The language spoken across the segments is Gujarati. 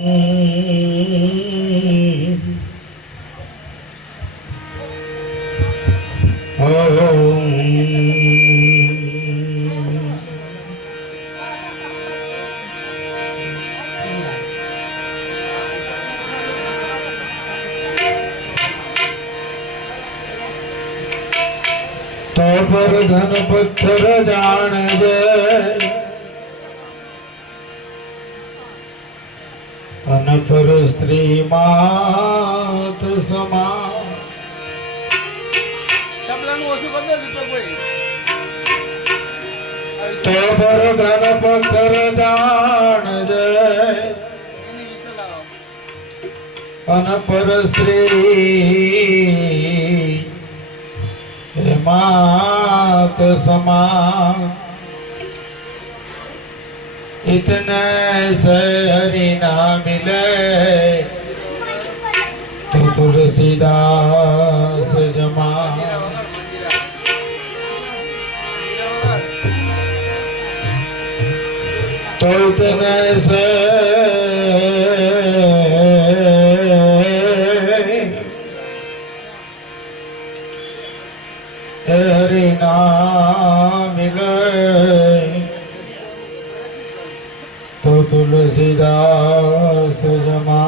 तो पर धन पत्थर जान दे अन पर स्त्री मात समा तो पर धन पत्थर जान दे अन पर स्त्री मात समा इतने से हरि ना मिले तो तुलसीदास जमा तो इतने से हरि नाम मिले तो तुलसीदास जमा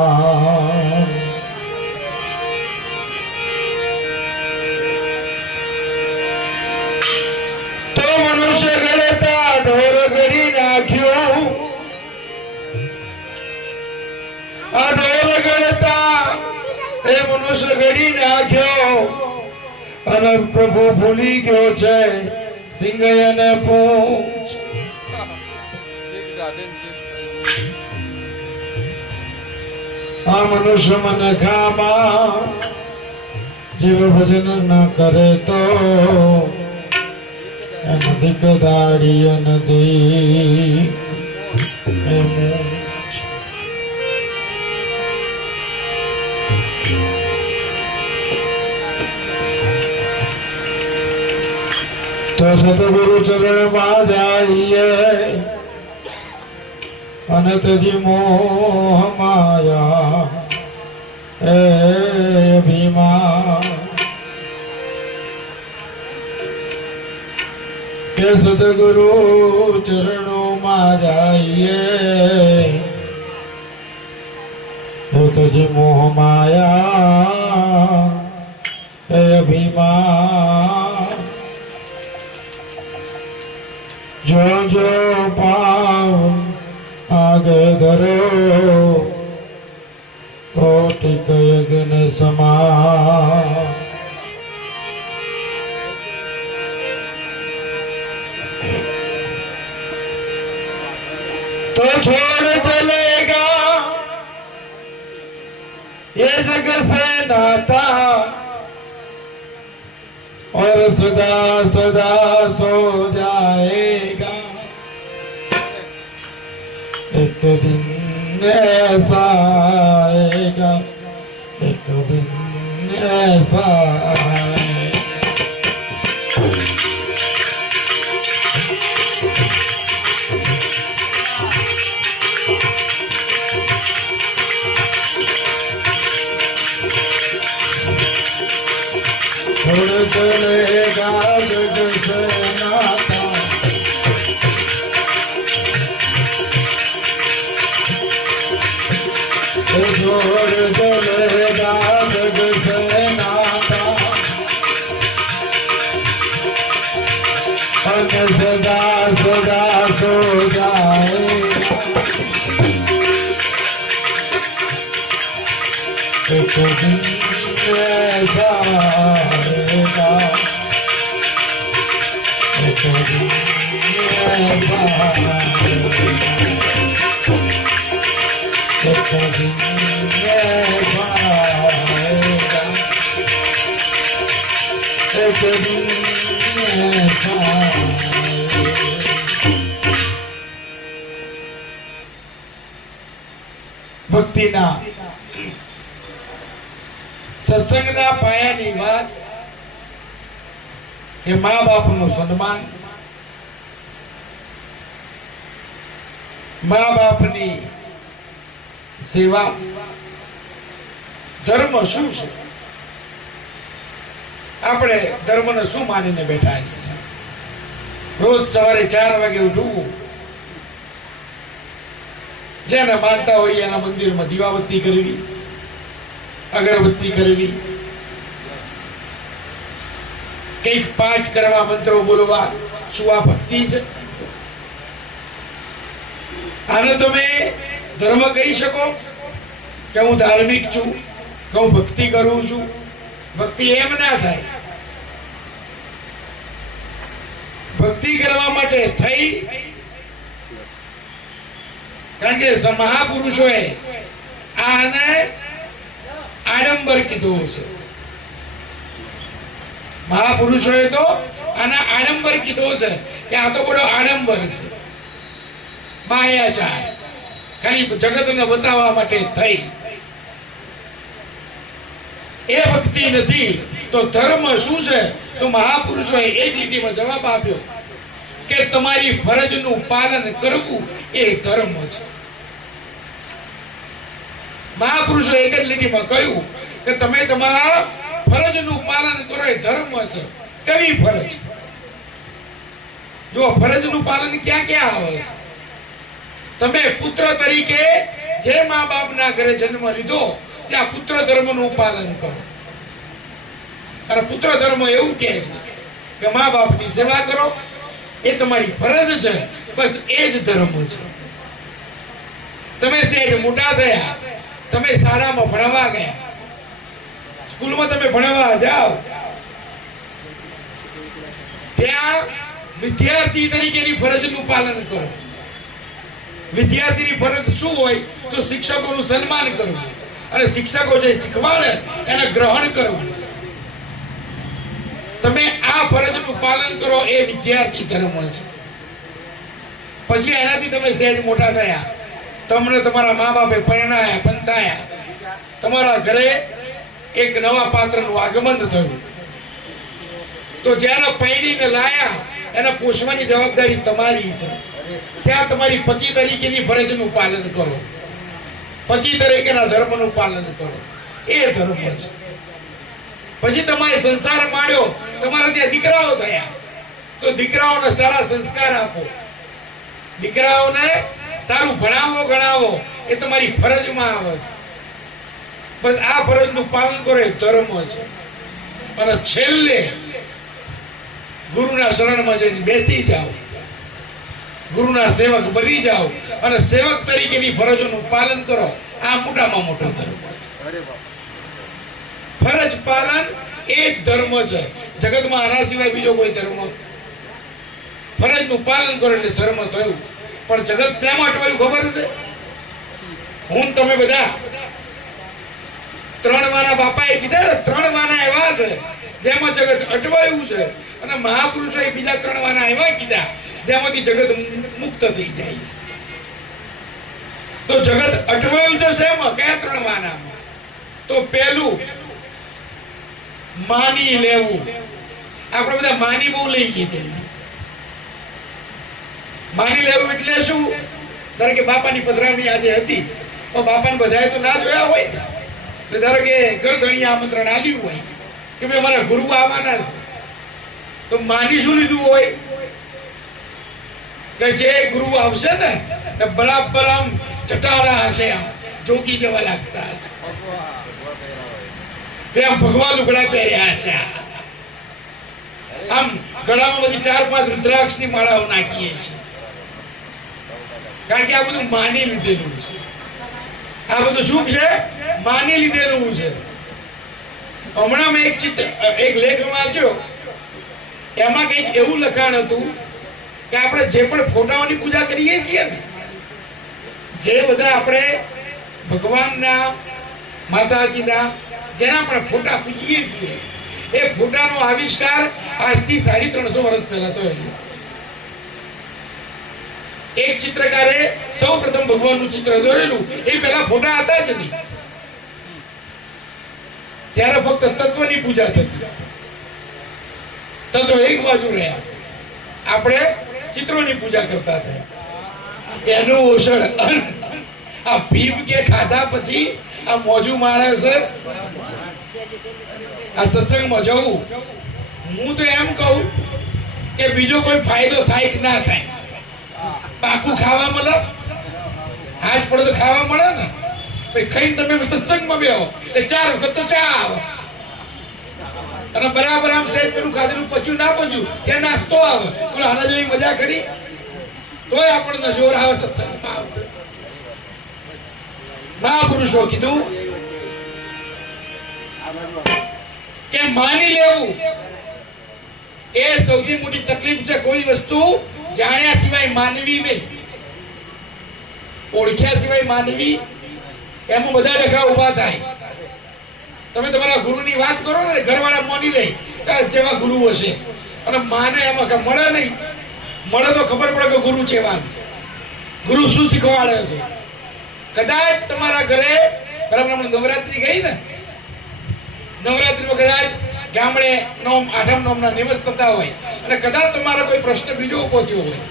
तो मनुष्य गलता ढोर गरी नाख्यो आ ढोर गलता ए मनुष्य गरी नाख्यो અને પ્રભુ ભૂલી ગયો છે સિંહ અને પૂંછ આ મનુષ્ય મન ખામાં જીવ ભજન ન કરે તો અધિક દાડી નદી तो सतगुरु चरण में जाइए अनंत जी मोह माया ए भीमा के सतगुरु चरणों में जाइए अनंत जी मोह माया ए भीमा जो जो पाव आगे धरो कोटिक यज्ञ समा तो छोड़ चलेगा ये जग से नाता और सदा सदा सो जाएगा एक दिन ऐसा आएगा एक दिन ऐसा छोड़ चलेगा जग से नाता छोड़ चलेगा जग से नाता और सदा सदा सो जाएगा एक दिन ऐसा आएगा एक दिन ऐसा एक दिन ऐसा आएगा एक दिन ऐसा भक्ति ना सत्संगना पायानी વાત કે મા બાપનું સન્માન મા બાપની સેવા. ધર્મ શું છે? આપણે ધર્મને શું માનીને બેઠા છે? રોજ સવારે 4 વાગે ઉઠવું, જેને માનતા હોય એના મંદિરમાં દીવાબત્તી કરવી, અગરબત્તી કરવી, કઈક પાઠ કરવા, મંત્રો બોલવા. શું આ ભક્તિ છે? આને તમે ધર્મ કહી શકો કે હું ધાર્મિક છું, કે હું ભક્તિ કરું છું? ભક્તિ એમ ના થાય. ભક્તિ કરવા માટે થઈ, કારણ કે મહાપુરુષોએ આને આડંબર કીધું છે. મહાપુરુષોએ તો આના આડંબર કીધો છે કે આ તો બડો આડંબર છે, માયાચાર, ખાલી જગતને બતાવવા માટે થઈ. એ ભક્તિ નથી. તો ધર્મ શું છે? તો મહાપુરુષોએ એક લીટીમાં જવાબ આપ્યો કે તમારી ફરજનું પાલન કરવું એ ધર્મ છે. મહાપુરુષો એક જ લીટીમાં કહ્યું કે તમે તમારા ફરજનું પાલન કરો એ ધર્મ છે. કેવી ફરજ? જો ફરજનું પાલન ક્યાં ક્યાં આવે છે? તમે પુત્ર તરીકે જે મા બાપના ઘરે જન્મ લીધો ત્યાં પુત્ર ધર્મનું પાલન કરો. અને પુત્ર ધર્મ એવું કહે છે કે મા બાપની સેવા કરો, એ તમારી ફરજ છે. બસ એ જ ધર્મ છે. તમે સહેજ મોટા થયા, તમે શાળામાં ભણવા ગયા, સ્કૂલમાં તમે ભણવા જાઓ, ત્યાં વિદ્યાર્થી તરીકેની ફરજનું પાલન કરો. વિદ્યાર્થીની ફરજ શું હોય? તો શિક્ષકોનું સન્માન કરવું, અને શિક્ષકો જે શીખવાડે એને ગ્રહણ કરવું. તમે આ ફરજનું પાલન કરો એ વિદ્યાર્થી ધર્મ છે. પછી એનાથી તમે સહેજ મોટા થયા, તમને તમારા મા બાપે પરણાયા, પંતાયા, તમારા ઘરે એક નવા પાત્રનું આગમન થયું. તો જ્યારે પૈણીને લાયા એને પોષવાની જવાબદારી તમારી છે. ત્યાં તમારી પતિ તરીકેની ફરજનું પાલન કરો, પતિ તરીકેના ધર્મનું પાલન કરો. એ ધર્મ છે. પછી તમારે સંસાર માંડ્યો, તમારા ત્યાં દીકરાઓ થયા, તો દીકરાઓને સારા સંસ્કાર આપો, દીકરાઓને સારું ભણાવો, ગણાવો. એ તમારી ફરજમાં આવે છે. બસ આ ફરજનું પાલન કરો એ ધર્મ છે. અને છેલ્લે ગુરુના શરણમાં જઈને બેસી જાઓ, ગુરુના સેવક બની જાઓ, અને સેવક તરીકેની ફરજોનું પાલન કરો. આ મોટામાં મોટો ધર્મ છે. ફરજ પાલન એ જ ધર્મ છે. જગતમાં આના સિવાય બીજો કોઈ ધર્મ. ફરજનું પાલન કરો એટલે ધર્મ થયું. પણ જગત શેમાં અટવાયું ખબર છે? હું તમે બધા 3 વાના બાપાએ કીધા ને, 3 વાના એવા છે જેમાં જગત અટવાયું છે, અને મહાપુરુષોએ બીજા 3 વાના એવા કીધા જેમાંથી જગત મુક્ત થઈ જાય છે. તો જગત અટવાયું છે શેમાં? કયા 3 વાનામાં? તો પહેલું માની લેવું. આપણે બધા માની બહુ લઈએ છીએ. માની લેવું એટલે શું? ધારો કે બાપાની પધરામણી આજે હતી, તો બાપાને બધાએ તો ના જોયા હોય ને. ધારો કે ગરધણી આમંત્રણ આપ્યું હોય કે ભાઈ અમારા ગુરુ આવવાના છે, તો માની શું લીધું હોય કે જે ગુરુ આવશે ને એ બરાબર આમ ચટાડા હશે, આમ જોગી જેવા લાગતા હશે, આમ ભગવાન લુગડા પહેર્યા છે, આમ ગળામાં બધી 4-5 રુદ્રાક્ષની માળાઓ નાખીએ છીએ. કારણ કે આ બધું માની લીધેલું છે. આ બધું શું છે? માની લીધેલું છે. હમણાં મેં એક લેખ વાંચ્યો, એમાં કંઈક એવું લખાણ હતું કે આપણે જે પણ ફોટાઓની પૂજા કરીએ છીએ ને, જે બધા આપણે ભગવાનના, માતાજીના જેના પણ ફોટા પૂજીએ છીએ, એ ફોટાનો આવિષ્કાર આજથી 350 વર્ષ પહેલા થયો. એક ચિત્રકારે સૌ પ્રથમ ભગવાનનું ચિત્ર દોરેલું. એ પહેલા ફોટા હતા જ નહીં. ત્યારે ફક્ત તત્વની પૂજા થતી. તત્વ એક બાજુ રહ્યા, આપણે ચિત્રોની પૂજા કરતા થયા. એનું ઓસડ આ ભીમ કે ખાધા પછી આ મોજું માણે છે આ સત્સંગમાં જવું. હું તો એમ કહું કે બીજો કોઈ ફાયદો થાય કે ના થાય, પાકું ખાવા મળે, હાજ પડે તો ખાવા મળે ને. ભાઈ ખાઈને તમે સત્સંગમાં બેહો એટલે 4 વખત તો ચા આવે, અને બરાબર આમ સહેજ પેલું ખાધેલું પચ્યું ના પચ્યું ત્યાં નાસ્તો આવે. બોલો આના જેવી મજા કરી તોય આપણને જોર આવે સત્સંગમાં આવે. મહાપુરુષો કીધું કે માની લેવું એ સૌથી મોટી તકલીફ છે. કોઈ વસ્તુ જાણ્યા સિવાય માનવી નહીં, ઓળખ્યા સિવાય માનવી, એમાં બધા ડખા ઉભા થાય. તમે તમારા ગુરુની વાત કરો ને, ઘરવાળા માની લે જેવા ગુરુ હશે, અને માને એમાં કે મળે નહીં. મળે તો ખબર પડે કે ગુરુ કેવા છે, ગુરુ શું શીખવાડે છે. કદાચ તમારા ઘરે બરાબર નવરાત્રી ગઈ ને, નવરાત્રીમાં કદાચ ગામડે આઠમ નોમના દિવસ થતા હોય અને કદાચ તમારો કોઈ પ્રશ્ન બીજો ઉભો થયો હોય,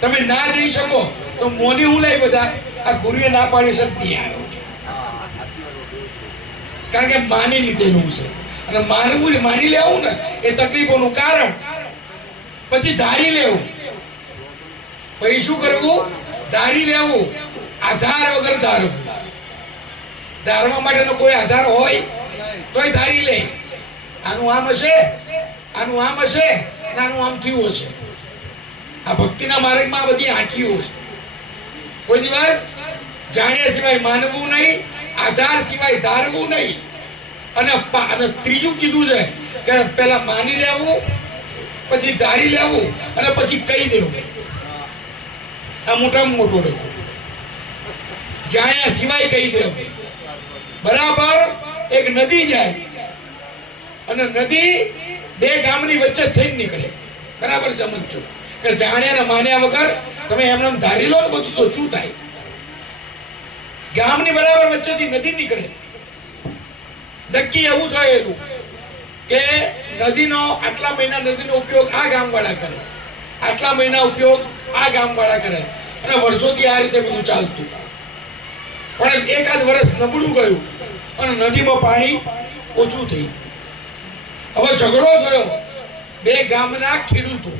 તમે ના જઈ શકો તો મોની હું લઈ બધા આ ગુરુએ ના પાડી છે નહીં આવ્યો, કારણ કે માની લીધેલું છે. અને માનવું માની લેવું ને એ તકલીફોનું કારણ. પછી ધારી લેવું, પછી શું કરવું? ધારી લેવું, આધાર વગર ધારવું. ધારવા માટેનો કોઈ આધાર હોય તોય ધારી લે. આનું આમ હશે, આનું આમ હશે, આનું આમ થયું હશે. આ ભક્તિના માર્ગમાં આ બધી આંટીઓ છે. કોઈ દિવસ જાણ્યા સિવાય માનવું નહીં, આધાર સિવાય ધારવું નહીં. અને ત્રીજું કીધું છે કે પહેલા માની લેવું, પછી ધારી લેવું, અને પછી કહી દેવું. આ મોટામાં મોટું રહેવું. જાણ્યા સિવાય કહી દેવું. બરાબર એક નદી જાય અને નદી બે ગામની વચ્ચે થઈને નીકળે. બરાબર સમજો કે જાણ્યા ને માન્યા વગર તમે એમને ધારી લો ને બધું તો શું થાય? ગામની બરાબર વચ્ચેથી નદી નીકળે. નક્કી એવું થયેલું કે નદીનો આટલા મહિના નદીનો ઉપયોગ આ ગામવાળા કરે, આટલા મહિના ઉપયોગ આ ગામવાળા કરે, અને વર્ષોથી આ રીતે બધું ચાલતું. પણ એકાદ વર્ષ નબળું ગયું અને નદીમાં પાણી ઓછું થયું. હવે ઝઘડો થયો બે ગામના ખેડૂતો.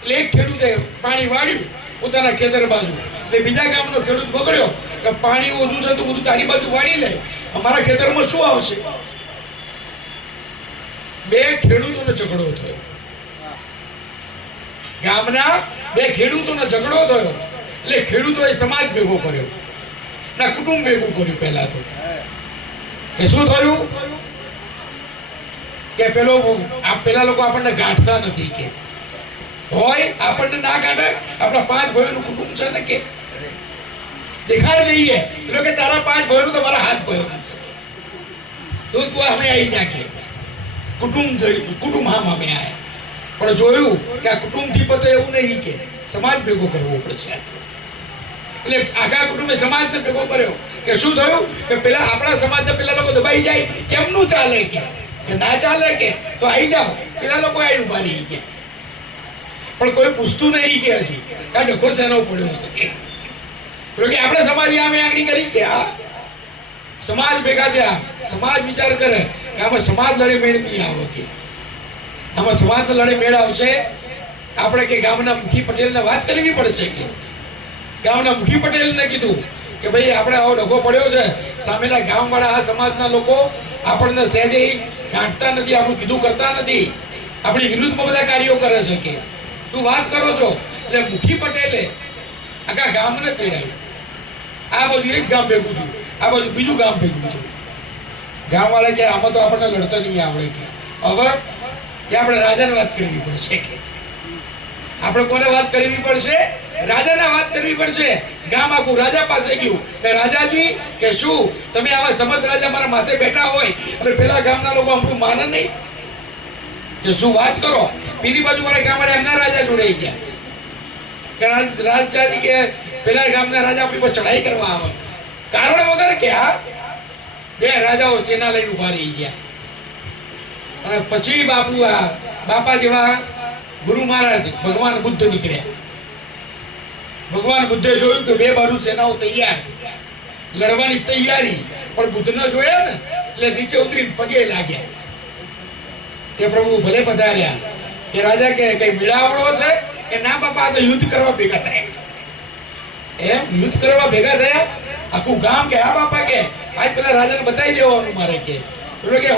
એટલે એક ખેડૂતે પાણી વાળ્યું પોતાના ખેતર બાજુ, એટલે બીજા ગામનો ખેડૂત બગડ્યો કે પાણી ઓછું છે તો બધું તારી બાજુ વાળી લે, અમારા ખેતરમાં શું આવશે? બે ખેડૂતોનો ઝઘડો થયો. ગામના બે ખેડૂતોનો ઝઘડો થયો એટલે ખેડૂતોએ સમાજ ભેગો કર્યો, ના કુટુંબ ભેગું કર્યું. પહેલા તો કે શું થયું કે પેલા લોકો આપણને ગાંઠતા નથી, કે હોય આપણને ના ગાંઠે. આપણા 5 ભાઈઓનું કુટુંબ છે ને, કે દેખાડી દઈએ એટલે કે તારા 5 ભાઈઓનું તો મારા 7 ભાઈઓનું છે, તો તું અમે આવી જા કે કુટુંબ આમ અમે આવ્યા. પણ જોયું કે આ કુટુંબથી પતે એવું નહીં, કે સમાજ ભેગો કરવો પડશે. એટલે આખા કુટુંબે સમાજને ભેગો કર્યો. કે શું થયું કે પેલા આપણા સમાજને પેલા લોકો દબાઈ જાય, કેમનું ચાલે કે ના ચાલે કે તો આવી જાઓ. પેલા લોકો આવી ઉભા નહીં ગયા, પણ કોઈ પૂછતું નહીં કે હજી આ ડખો શેનો પડ્યો છે. કે આપણે સમાજ આમે આગળ કરી કે આ સમાજ ભેગા થયા, સમાજ વિચાર કરે કે આમાં સમાજ લડે મેળ નહીં આવે, કે આમાં સમાજને લડે મેળ આવશે. આપણે કે ગામના મુખી પટેલને વાત કરવી પડશે. કે ગામના મુખી પટેલને કીધું કે ભાઈ આપણે આવો ડખો પડ્યો છે, સામેના ગામવાળા આ સમાજના લોકો આપણને સહેજે ગાંઠતા નથી, આપણું કીધું કરતા નથી, આપણી વિરુદ્ધમાં બધા કાર્યો કરે છે. કે શું વાત કરો છો? એટલે મુખી પટેલે આખા ગામને તેડાવ્યું. આ બાજુ એક ગામ ભેગું થયું, આ બાજુ બીજું ગામ ભેગું થયું. ગામવાળા કે આમાં તો આપણને લડતા નહીં આવડે, કે હવે કે આપણે રાજાને વાત કરવી પડશે. કે આપણે કોને વાત કરવી પડશે? રાજાને વાત કરવી પડશે. ગામ આખું રાજા પાસે ગયું કે રાજાજી કે શું તમે આવા સમજ રાજા મારા માથે બેઠા હોય અને પેલા ગામના લોકો આપણું માને નહીં, કે શું વાત કરો? બીજી બાજુ વાળા ગામવાળા એમના રાજા જોડાઈ ગયા કે રાજાજી કે પેલા ગામના રાજા આપણી પર ચડાઈ કરવા આવે, કારણ વગર. કે આ બે રાજાઓ સેના લઈને ઉભા રહી ગયા. અને પછી બાપા જેવા ગુરુ મહારાજ ભગવાન બુદ્ધ નીકળ્યા. ભગવાન બુદ્ધે જોયું કે બે બાજુ સેનાઓ તૈયાર, લડવાની તૈયારી, પણ બુદ્ધને જોયા ને એટલે નીચે ઉતરીને પગે લાગ્યા કે પ્રભુ ભલે પધાર્યા. કે રાજા કે કઈ મિલાવડો છે કે ના બાપા, આ તો યુદ્ધ કરવા ભેગા થયા. એમ યુદ્ધ કરવા ભેગા થયા આખું ગામ કે હા બાપા કે આજ પેલા રાજાને બતાવી દેવાનું મારે કે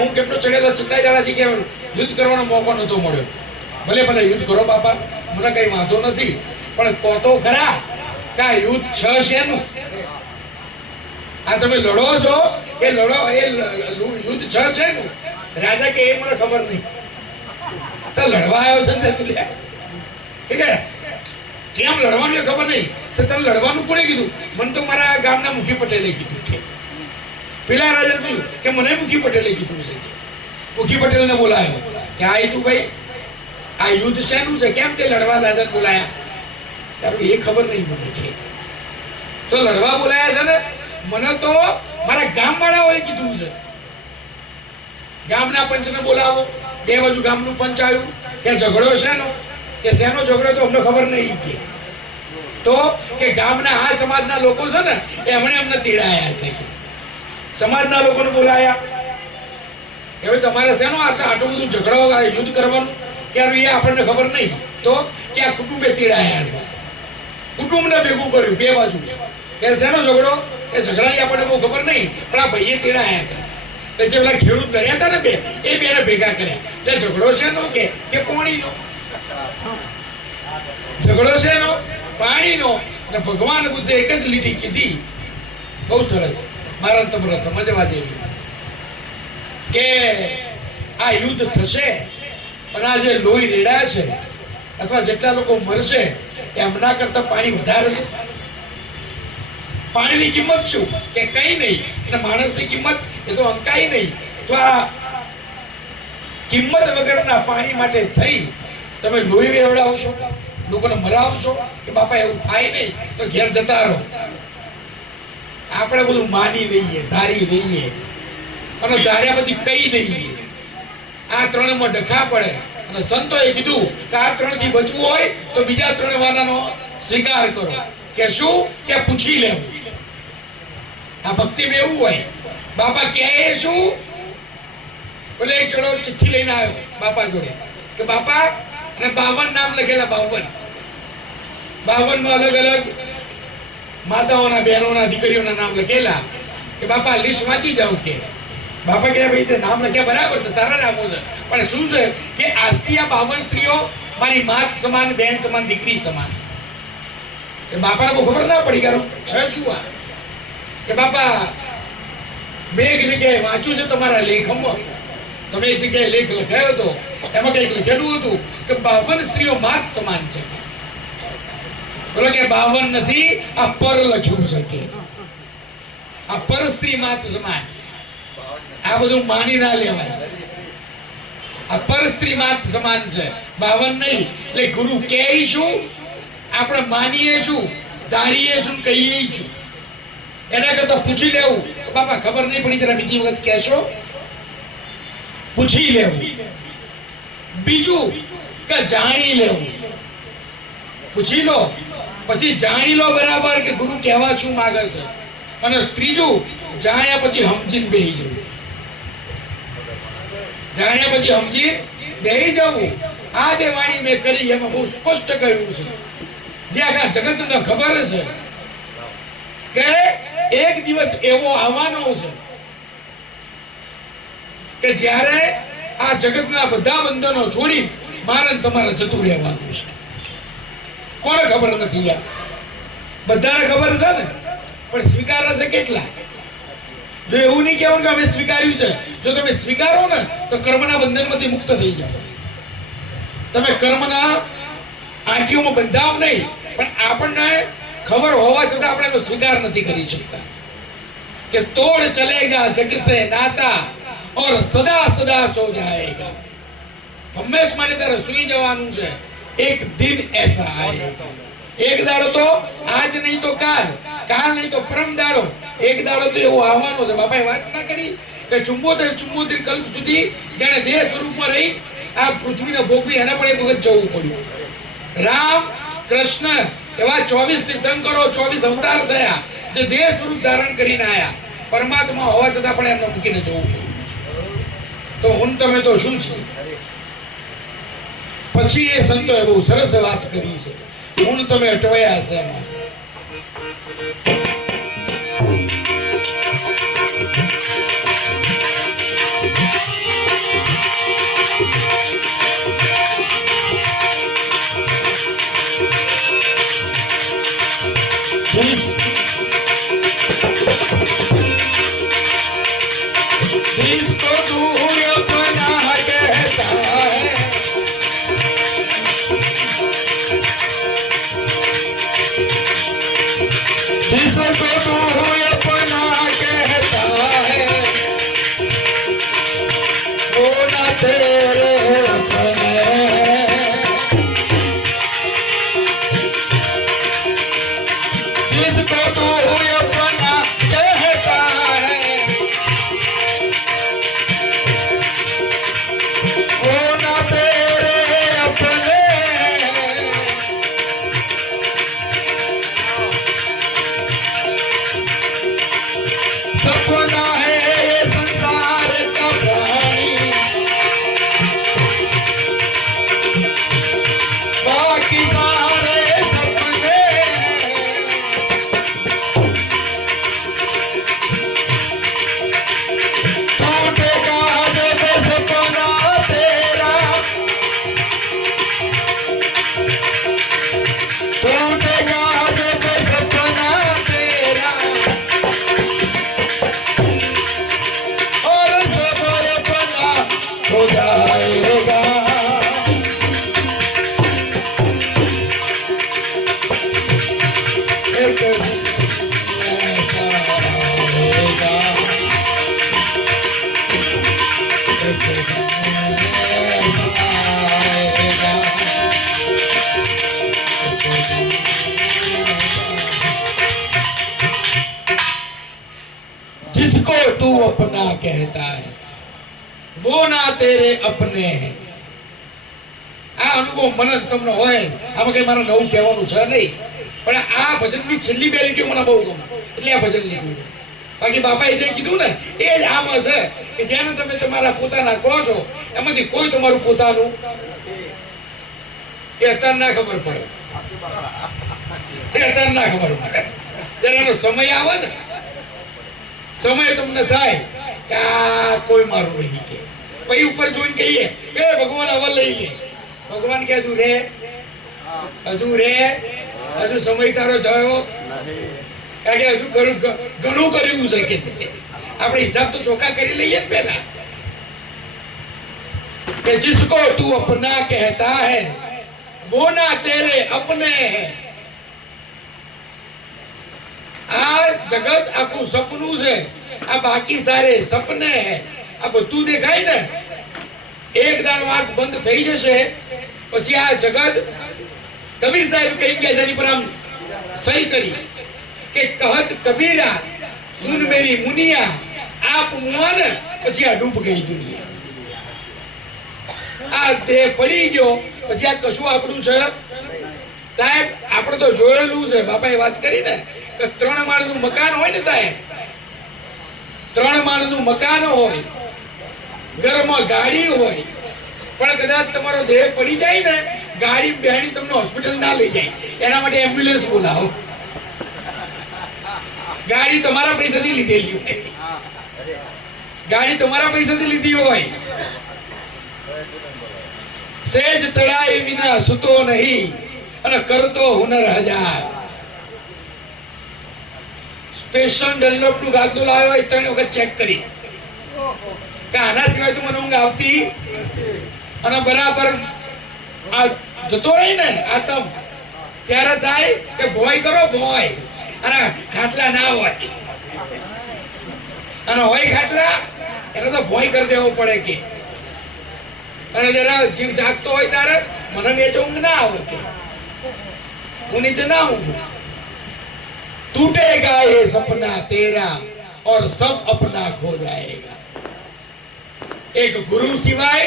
હું કેટલો ચડ્યો તો ચટલા જાડાથી કે યુદ્ધ કરવાનો મોકો નતો મળ્યો. ભલે ભલે યુદ્ધ કરો બાપા, મને કઈ વાંધો નથી, પણ કહો તો ખરા કે આ યુદ્ધ છે શેનું? આ તમે લડો છો એ લડો એ યુદ્ધ છે શેનું? રાજા કે એ મને ખબર નહીં. તો લડવા આવ્યો છે ને તું ઠીક છે, કેમ લડવાનું એ ખબર નહીં. તો તને લડવાનું કોણે કીધું? મને તો મારા ગામના મુખી પટેલે કીધું છે. પેલા રાજા કહ્યું કે મને મુખી પટેલે કીધું છે. મુખી પટેલને બોલાયો કે આ તું ભાઈ આ યુદ્ધ શેનું છે, કેમ તે લડવા રાજાને બોલાયા? તારું એ ખબર નહીં મને કે તો લડવા બોલાયા છે ને. મને તો મારા ગામ વાળાઓએ કીધું છે. ગામના પંચને બોલાવો. બે બાજુ ગામનું પંચ આવ્યું કે ઝઘડો શેનો? કે શેનો ઝઘડો તો અમને ખબર નહીં કે તો કે ગામના આ સમાજના લોકો છે ને એમણે અમને તેડાયા છે. સમાજના લોકોને બોલાયા. હવે તમારે શેનો આટલું બધું ઝઘડો યુદ્ધ કરવાનું? ત્યારે એ આપણને ખબર નહીં. તો કે આ કુટુંબે તેડાયા છે. કુટુંબને ભેગું કર્યું બે બાજુ. કે શેનો ઝઘડો? એ ઝઘડાની આપણને બહુ ખબર નહીં, પણ આ ભાઈએ તેડાયા હતા. એટલે જે પેલા ખેડૂત લડ્યા હતા ને બે, એ બેને ભેગા કર્યા. એટલે ઝઘડો શેનો? કે પાણીનો ઝઘડો શેનો? પાણીનો. અને ભગવાન બુદ્ધે એક જ લીટી કીધી, બહુ સરસ, મારા તમારે સમજવા જેવી, કે આ યુદ્ધ થશે પણ આ જે લોહી રેડાય છે અથવા જેટલા લોકો મરશે એમના કરતા પાણી વધારે છે. પાણીની કિંમત શું? કે કઈ નહીં. અને માણસની કિંમત એ તો અંકાઈ નહીં. તો આ કિંમત વગરના પાણી માટે થઈ તમે લોહી વેવડાવશો, લોકોને મરાવશો? કે બાપા એવું થાય નહીં, તો ઘેર જતા રહો. આપણે બધું માની લઈએ, ધારી લઈએ, અને ધાર્યા પછી કહી દઈએ. આ ત્રણમાં ડખા પડે. અને સંતોએ કીધું કે આ ત્રણ થી બચવું હોય તો બીજા ત્રણ વાનાનો સ્વીકાર કરો. કે શું? કે પૂછી લેવું. આ ભક્તિ એવું હોય. બાપા કહે શું? બોલે ચલો ચિઠ્ઠી લઈને આવ્યો બાપા જોડે કે બાપા, અને 52 નામ લખેલા. 52 માં અલગ અલગ માતાઓના, બહેનોના, દીકરીઓના નામ લખેલા. કે બાપા લિસ્ટ વાંચી જાવ. કે બાપા કે ભાઈ તે નામ લખ્યા બરાબર છે, સારા નામો છે, પણ શું છે કે આજથી આ 52 સ્ત્રીઓ મારી માત સમાન, બહેન સમાન, દીકરી સમાન. એ બાપાને બહુ ખબર ના પડી કે છે શું આ. કે બાપા મેં એક જગ્યાએ વાંચ્યું છે તમારા લેખમાં, તમે એક જગ્યાએ લેખ લખાયો હતો, એમાં કઈક લખેલું હતું કે 52 સ્ત્રીઓ માત સમાન છે. બોલો કે 52 નથી, આ પર લખ્યું છે. કે આ પર સ્ત્રી માત સમાન. આ બધું માની ના લેવાય. આ પર સ્ત્રી માત સમાન છે, 52 નહીં. એટલે ગુરુ કહે શું, આપણે માનીએ શું, ધારીએ શું, કહીએ શું, એના કરતા પૂછી લેવું. બાપા ખબર નહીં પડી જરા બીજી વખત કહેશો? પૂછી લેવું. બીજું કે જાણી લેવું. પૂછી લો પછી જાણી લો બરાબર કે ગુરુ કહેવા શું માંગે છે. અને ત્રીજું, જાણ્યા પછી સમજીને બેહી જવું. જાણ્યા પછી સમજી બેહી જવું. આ જે વાણી મેં કરી એમાં બહુ સ્પષ્ટ કહ્યું છે, જે આખા જગતને ખબર છે કે એક દિવસ એવો આવવાનો છે કે જ્યારે આ જગતના બધા બંધનો છોડી મારે તમારે જતું રહેવાનું છે. કોને ખબર નથી? યાર બધાને ખબર છે ને, પણ સ્વીકારે છે કેટલા? જો એવું નહીં કહેવું કે અમે સ્વીકાર્યું છે. જો તમે સ્વીકારો ને તો કર્મના બંધનમાંથી મુક્ત થઈ જાઓ. તમે કર્મના આંટીઓમાં બંધાવ નહીં, પણ આપણને ખબર હોવા છતાં આપણે એનો સ્વીકાર નથી કરી શકતા. કે તોડ ચલેગા જગ સે નાતા और सदा सदा सो जाएगा. હંમેશ માટે તારે સુઈ જવાનું છે. એક દિન એસા આएगा. એક દાડો તો આજ નહીં તો કાલ, કાલ નહીં તો પરમ દાડો, એક દાડો તો એવો આવવાનો છે. બાપાએ વાત ના કરી કે 74 કલ્પ સુધી જાણે દેહ સ્વરૂપમાં રહી આ પૃથ્વીને ભોગવી, એને પણ એક વખત જવું પડ્યું. રામ કૃષ્ણ એવા 24 તીર્થંકરો, 24 અવતાર થયા. જે દેહ સ્વરૂપ ધારણ કરીને આયા, પરમાત્મા હોવા છતાં પણ એમને મૂકીને જવું, તો હું તમે તો શું છે? પછી એ સંતોએ બહુ સરસ વાત કરી છે, હું તમે અટવાયા હશે એમાં. जिसको दूर अपना कहता है, जिसको दूर अपना कहता है, वो न तेरे अपने। जिसको दूर अपना कहता है, वो न तेरे अपने। सपना है ये संसार का प्राणी, बाकी सारे सपने। टूटेगा जब सपना तेरा, टूटेगा जब सपना तेरा, और सब अपना हो जाएगा। एक दिन ऐसा होगा, एक दिन ऐसा आएगा। जिसको तू अपना कहता है, वो ना तेरे अपने हैं. આ અનુભવ મને તમને હોય, આમાં કઈ મારે નવું કહેવાનું છે નહીં, પણ આ ભજનની છેલ્લી બે લીટીઓ મને બહુ ગમે, એટલે આ ભજન લીધું. બાકી બાપાએ જે કીધું ને એ જ આમાં છે કે જેને તમે તમારા પોતાના કહો છો, એમાંથી કોઈ તમારું પોતાનું એ અત્યારે ના ખબર પડે, એ અત્યારે ના ખબર પડે. જ્યારે એનો સમય આવે ને, સમય તમને થાય કે આ કોઈ મારું નહીં, કે પછી ઉપર જોઈને કહીએ કે ભગવાન હવે લઈ લે. ભગવાન કે હજુ રે, હજુ રે, હજુ સમય તારો થયો, કારણ કે હજુ ઘણું કર્યું છે કે આપણે હિસાબ તો ચોખ્ખા કરી લઈએ ને પહેલા. કે जिसको तू अपना कहता है, वो ना तेरे अपने हैं. આ જગત આખું સપનું છે, આ બાકી સારે સપને હે. આ બધું દેખાય ને, એક દાડો આંખ બંધ થઈ જશે પછી આ જગત, કબીર સાહેબ કહી ગયા જેની પર આમ સહી કરી કે કહત કબીરા સુન મેરી મુનિયા, આપ મુઆન પછી આ ડૂબ ગઈ દુનિયા. આ દેહ પડી ગયો પછી આ કશું આપણું છે સાહેબ? આપણે તો જોયેલું છે, બાપાએ વાત કરી ને કે 3 માળનું મકાન હોય ને સાહેબ, 3 માળનું મકાન હોય, ઘરમાં ગાડી હોય, પણ કદાચ તમારો દેહ પડી જાય ને, ગાડી બેહણી તમને હોસ્પિટલ ના લઈ જાય, એના માટે એમ્બ્યુલન્સ બોલાવો. ગાડી તમારા પૈસાથી લીધેલી હોય, ગાડી તમારા પૈસાથી લીધી હોય. સેજ તળાઈ વિના સુતો નહીં અને કરતો હુનર હજાર. સ્પેશિયલ ડેવલપ નું ગાદલું લાવ્યો હોય 3 વખત ચેક કરી કે આના સિવાય તો મને ઊંઘ આવતી, અને બરાબર આ જતો રહી ને આતમ, ત્યારે થાય કે ભોય કરો ભોય, અને ખાટલા ના હોય, અને હોય ખાટલા એને તો ભોય કરી દેવો પડે કે. અને જરા જીવ જાગતો હોય ત્યારે મને નીચે ઊંઘ ના આવતી, હું નીચે ના ઊંઘું. टूटेगा ये सपना तेरा और सब अपना खो जाएगा. एक गुरु सिवाय,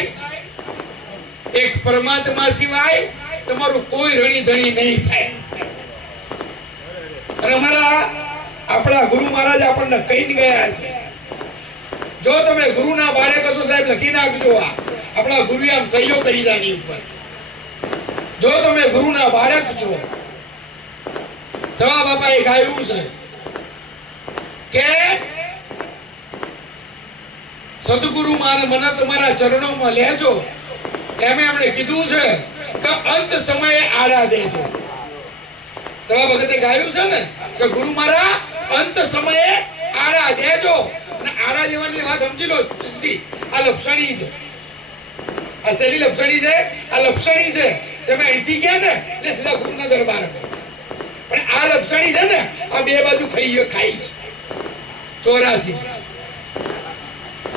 एक परमात्मा सिवाय તમારું કોઈ રણી ધણી નહીં થાય. અને અમારા આપણા ગુરુ મહારાજ આપણને કહીને ગયા છે, જો તમે ગુરુના બાળક છો સાહેબ લખી નાખજો, આપણા ગુરુએ આમ સહીઓ કરી જાની ઉપર, જો તમે ગુરુના બાળક છો. સવા બાપાએ ગાયું છે કે સદગુરુ મારા મને તમારા ચરણોમાં લેજો. એમ એમણે કીધું છે કે અંત સમયે આડા દેજો. સવા ભગતે ગાયું છે ને કે ગુરુ મારા અંત સમયે આડા દેજો. અને આડા દેવાની વાત સમજી લો, આ લપસણી છે, આ શેરી લપસણી છે, આ લપસણી છે. તમે અહીંથી ગયા ને એટલે સીધા ગુરુના દરબાર, પણ આ લપસણી છે ને આ બે બાજુ ખાઈ છે 84,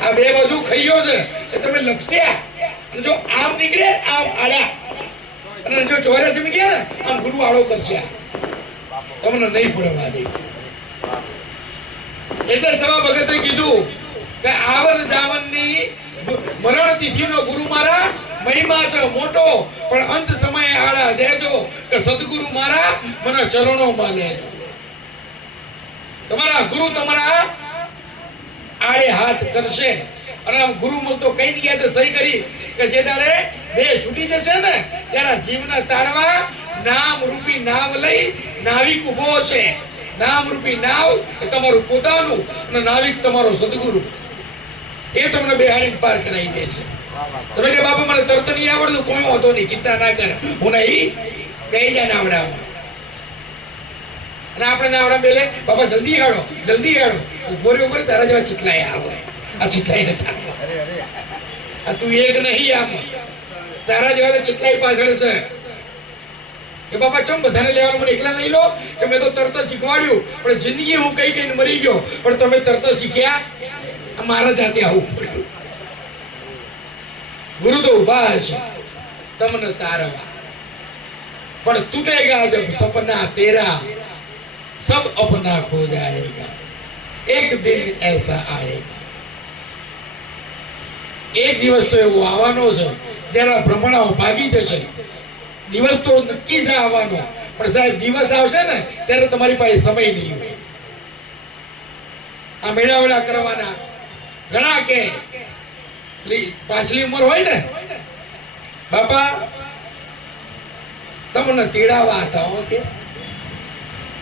આ બે બાજુ ખાઈયો છે એ તમે લપસ્યા, અને જો આમ નીકળે આમ આડા, અને જો 84 માં ગયા ને આમ ગુરુ આડો કરશે, તમને નહીં પડવા દે. એટલે સવા ભગતે કીધું કે આવન જાવનની મરણ તિથિનો ગુરુ મારા મહિમા છે મોટો, પણ અંત સમયે આડા દેજો કે સદગુરુ મારા મને ચરણોમાં લેજો. તમારા ગુરુ તમારા આડે હાથ કરશે. અને આમ ગુરુ તો કઈ ગયા તો સહી કરી કે જે દાડે દેહ છૂટી જશે ને ત્યારે જીવના તારવા નામ રૂપી નાવ લઈ નાવિક ઉભો છે. નામ રૂપી નાવ એ તમારું પોતાનું અને નાવિક તમારો સદગુરુ, એ તમને બેહાડીને પાર કરાવી દેશે. તમે કે બાપા મને તરત નહીં આવડતું, કોઈ હોતો નહીં, ચિંતા ના કર, હું નહીં કઈ જાય આવડાવવા. અને આપણે ના આવડા બેલે બાપા જલ્દી હાડો, જલ્દી હાડો, ઉભો રહ્યો તારા જેવા ચીટલાય આવે, આ ચીટલાય નથી આવે, આ તું એક નહીં આમ તારા જેવા તો ચીટલાય પાછળ છે. કે બાપા ચમ બધાને લેવાનું, મને એકલા લઈ લો કે મેં તો તરત શીખવાડ્યું, પણ જિંદગી હું કઈ કઈ મરી ગયો, પણ તમે તરત શીખ્યા, મારા જાતે આવું પડ્યું. ગુરુ તો ઉભા છે તમને તારવા, પણ તૂટેગા જબ સપના તેરા सब अपना खो जाएगा, एक दिन ऐसा आएगा. એક દિવસ તો એવો આવવાનો છે જ્યારે ભ્રમણાઓ ભાગી જશે. દિવસ તો નક્કી છે આવવાનો, પણ સાહેબ દિવસ આવશે ને ત્યારે તમારી પાસે સમય નહીં હોય. આ મેળાવડા કરવાના ઘણા કે પાછલી ઉંમર હોય ને બાપા તમને તેડાવા હતા, ઓકે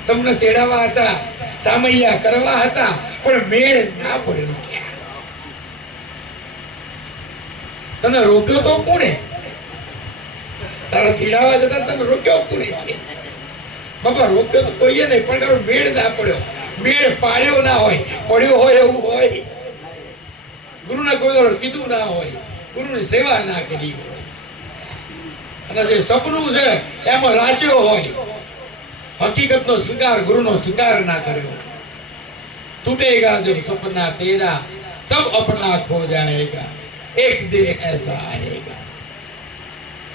તમને તેડાવા હતા, સામૈયા કરવા હતા, પણ મેળ ના પડ્યો. તને રોક્યો તો કોણે? તારા તેડાવા જતા તને રોક્યો કોણે? બાપા રોક્યો તો કોઈએ નહીં, પણ તારો મેળ ના પડ્યો. મેળ પાડ્યો ના હોય, પડ્યો હોય એવું હોય. ગુરુને કોઈ કીધું ના હોય, ગુરુની સેવા ના કરી હોય, અને જે સપનું છે એમાં રાચ્યો હોય, હકીકતનો સ્વીકાર ગુરુનો સ્વીકાર ના કર્યો. टूटेगा जब सपना तेरा सब अपना खो जाएगा, एक दिन ऐसा आएगा.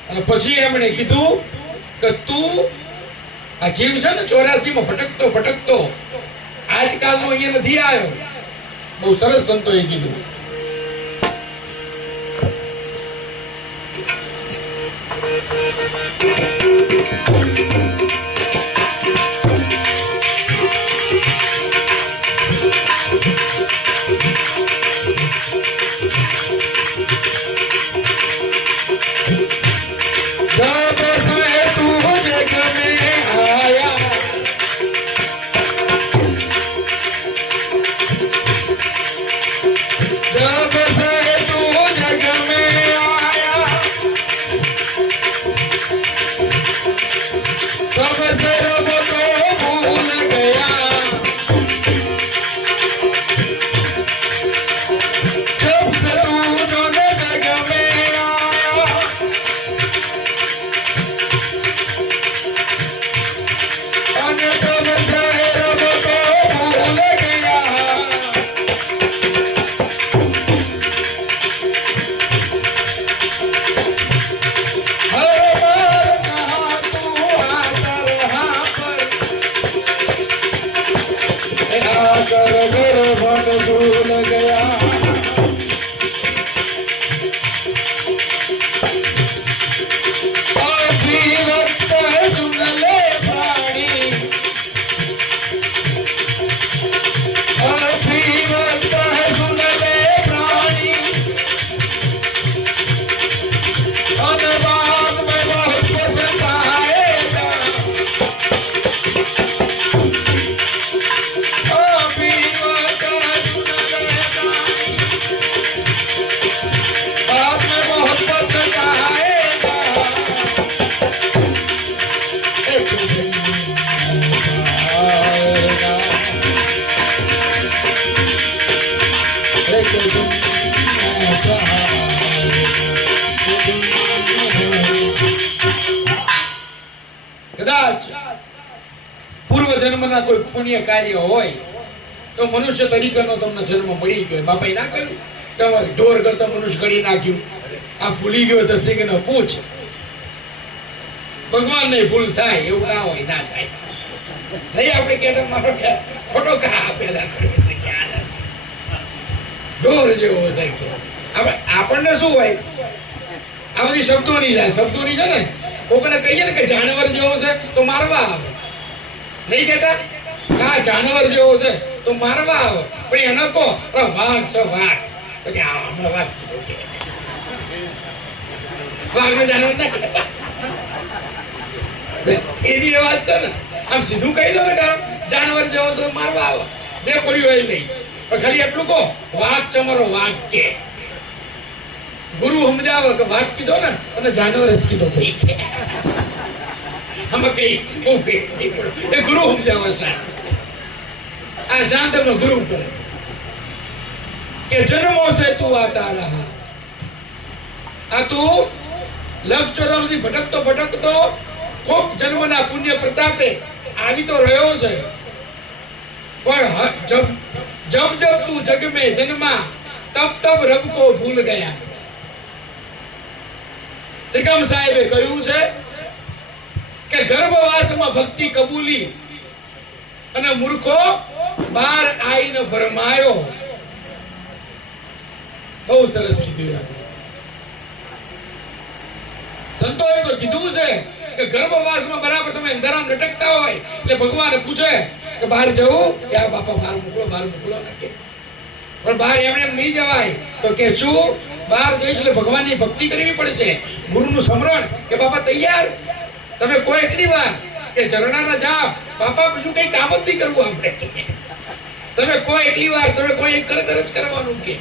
અને પછી એમણે કીધું કે તું આ જીવ છે ને 84 માં ભટકતો ભટકતો આજકાલનો અહીંયા નથી આવ્યો. બહુ સરસ સંતોએ કીધું. કદાચ પૂર્વ જન્મના કોઈ પુણ્ય કાર્ય હોય તો મનુષ્ય તરીકેનો તમને જન્મ મળી ગયો. બાપાએ ના કહ્યું તમારે ઢોર કરતા મનુષ્ય કરી નાખ્યું, આ ભૂલી ગયો તો સિંહ નો પૂછ. ભગવાન ને ભૂલ થાય એવું ના હોય, ના થાય નહીં. આપણે કહેતા મારો ખોટો કા પેદા કર્યો ઢોર જેવો હશે. આપણને શું હોય આ બધી શબ્દોની જાય, શબ્દોની છે ને. કોઈને કહીએ ને કે જાનવર જેવો છે તો મારવા આવે, નહીં કેતા આ જાનવર જેવો છે તો મારવા આવે. પણ એને કહો વાઘ છે વાઘ, પછી હમણાં વાઘ વાઘ ને જાનવર ના એની વાત છે ને. આમ સીધું કહી દો ને કે જાનવર જેવો તો મારવા આવે, જે પડ્યું હોય નહીં. પણ ખાલી એટલું કહો વાઘ છે મારો વાઘ કે. ગુરુ સમજાવે કે વાઘ કીધો ને અને જાનવર જ કીધો ભાઈ કે આમાં કઈ એ ગુરુ સમજાવે સાહેબ. આ શાંત નો ગુરુ કરે કે જન્મો સે તું આતા રહા. આ તું લક્ષ ભટકતો ભટકતો કોક જન્મના પુણ્ય પ્રતાપે આવી તો રહ્યો છે. પણ જબ જબ તું જગ में जन्मा तब तब रब को भूल गया. ત્રિકમ સાહેબે કહ્યું છે કે ગર્ભવાસમાં ભક્તિ કબૂલી અને મૂર્ખો બહાર આવીને ભરમાયો. બહુ સરસ કીધું. સંતોએ તો કીધું છે કે ગર્ભવાસમાં બરાબર તમે અંધારામાં લટકતા હોય એટલે ભગવાન પૂછે કે બહાર જવું કે આ બાપા બહાર મોકલો ના કે. પણ બહાર એમને એમ નહીં જવાય. તો કે શું બહાર જઈશ એટલે ભગવાનની ભક્તિ કરવી પડશે, ગુરુનું સ્મરણ. કે બાપા તૈયાર તમે કોઈ એટલી વાર કે ઝરણાના જાપ બાપા બીજું કઈ કામ જ નહીં કરવું આપણે. તમે કોઈ એટલી વાર તમે કોઈ કર જ કરવાનું કે.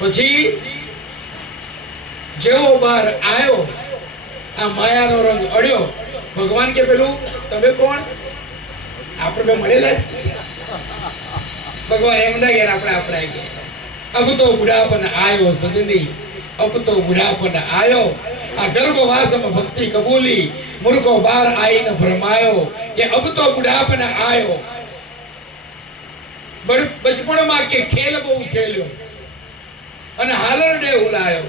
પછી જેવો બહાર આવ્યો આ માયાનો રંગ અડ્યો. ભગવાન કે પેલું તમે કોણ? આપણે મળેલા જ. ભગવાન એમ ના ગયા આપણે ગયા. अब तो बुढ़ापन आयो सजनी, अब तो बुढ़ापन आयो. आ गर्भवास में भक्ति कबूली मूर्खो बार आई न भरमायो. कि अब तो बुढ़ापन आयो. बचपन में के खेल बहु खेल्यो અને હાલરડે ઉલાયો.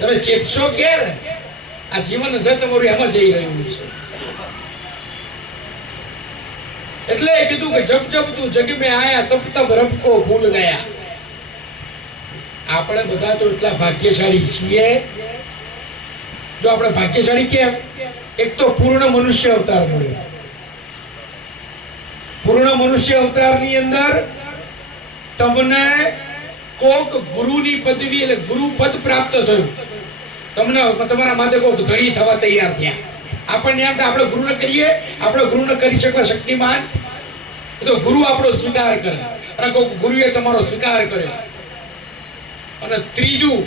તમે ચેતશો ક્યારે? આ જીવન છે તમારું એમાં જઈ રહ્યું છે. એટલે કીધું કે જબ જબ તું જગ में आया तब तब रब को भूल गया. આપણે બધા તો એટલા ભાગ્યશાળી છીએ. જો આપણે ભાગ્યશાળી કેમ? એક તો પૂર્ણ મનુષ્ય અવતાર મળ્યો. પૂર્ણ મનુષ્ય અવતારની અંદર તમને કોક ગુરુની પદવી એટલે ગુરુ પદ પ્રાપ્ત થયું. તમને તમારા માથે કોક ધણી થવા તૈયાર થયા. આપણને એમ આપણે ગુરુને કરીએ, આપણે ગુરુને કરી શકવા શક્તિમાન. તો ગુરુ આપણો સ્વીકાર કરે અને કોઈ ગુરુએ તમારો સ્વીકાર કર્યો. અને ત્રીજું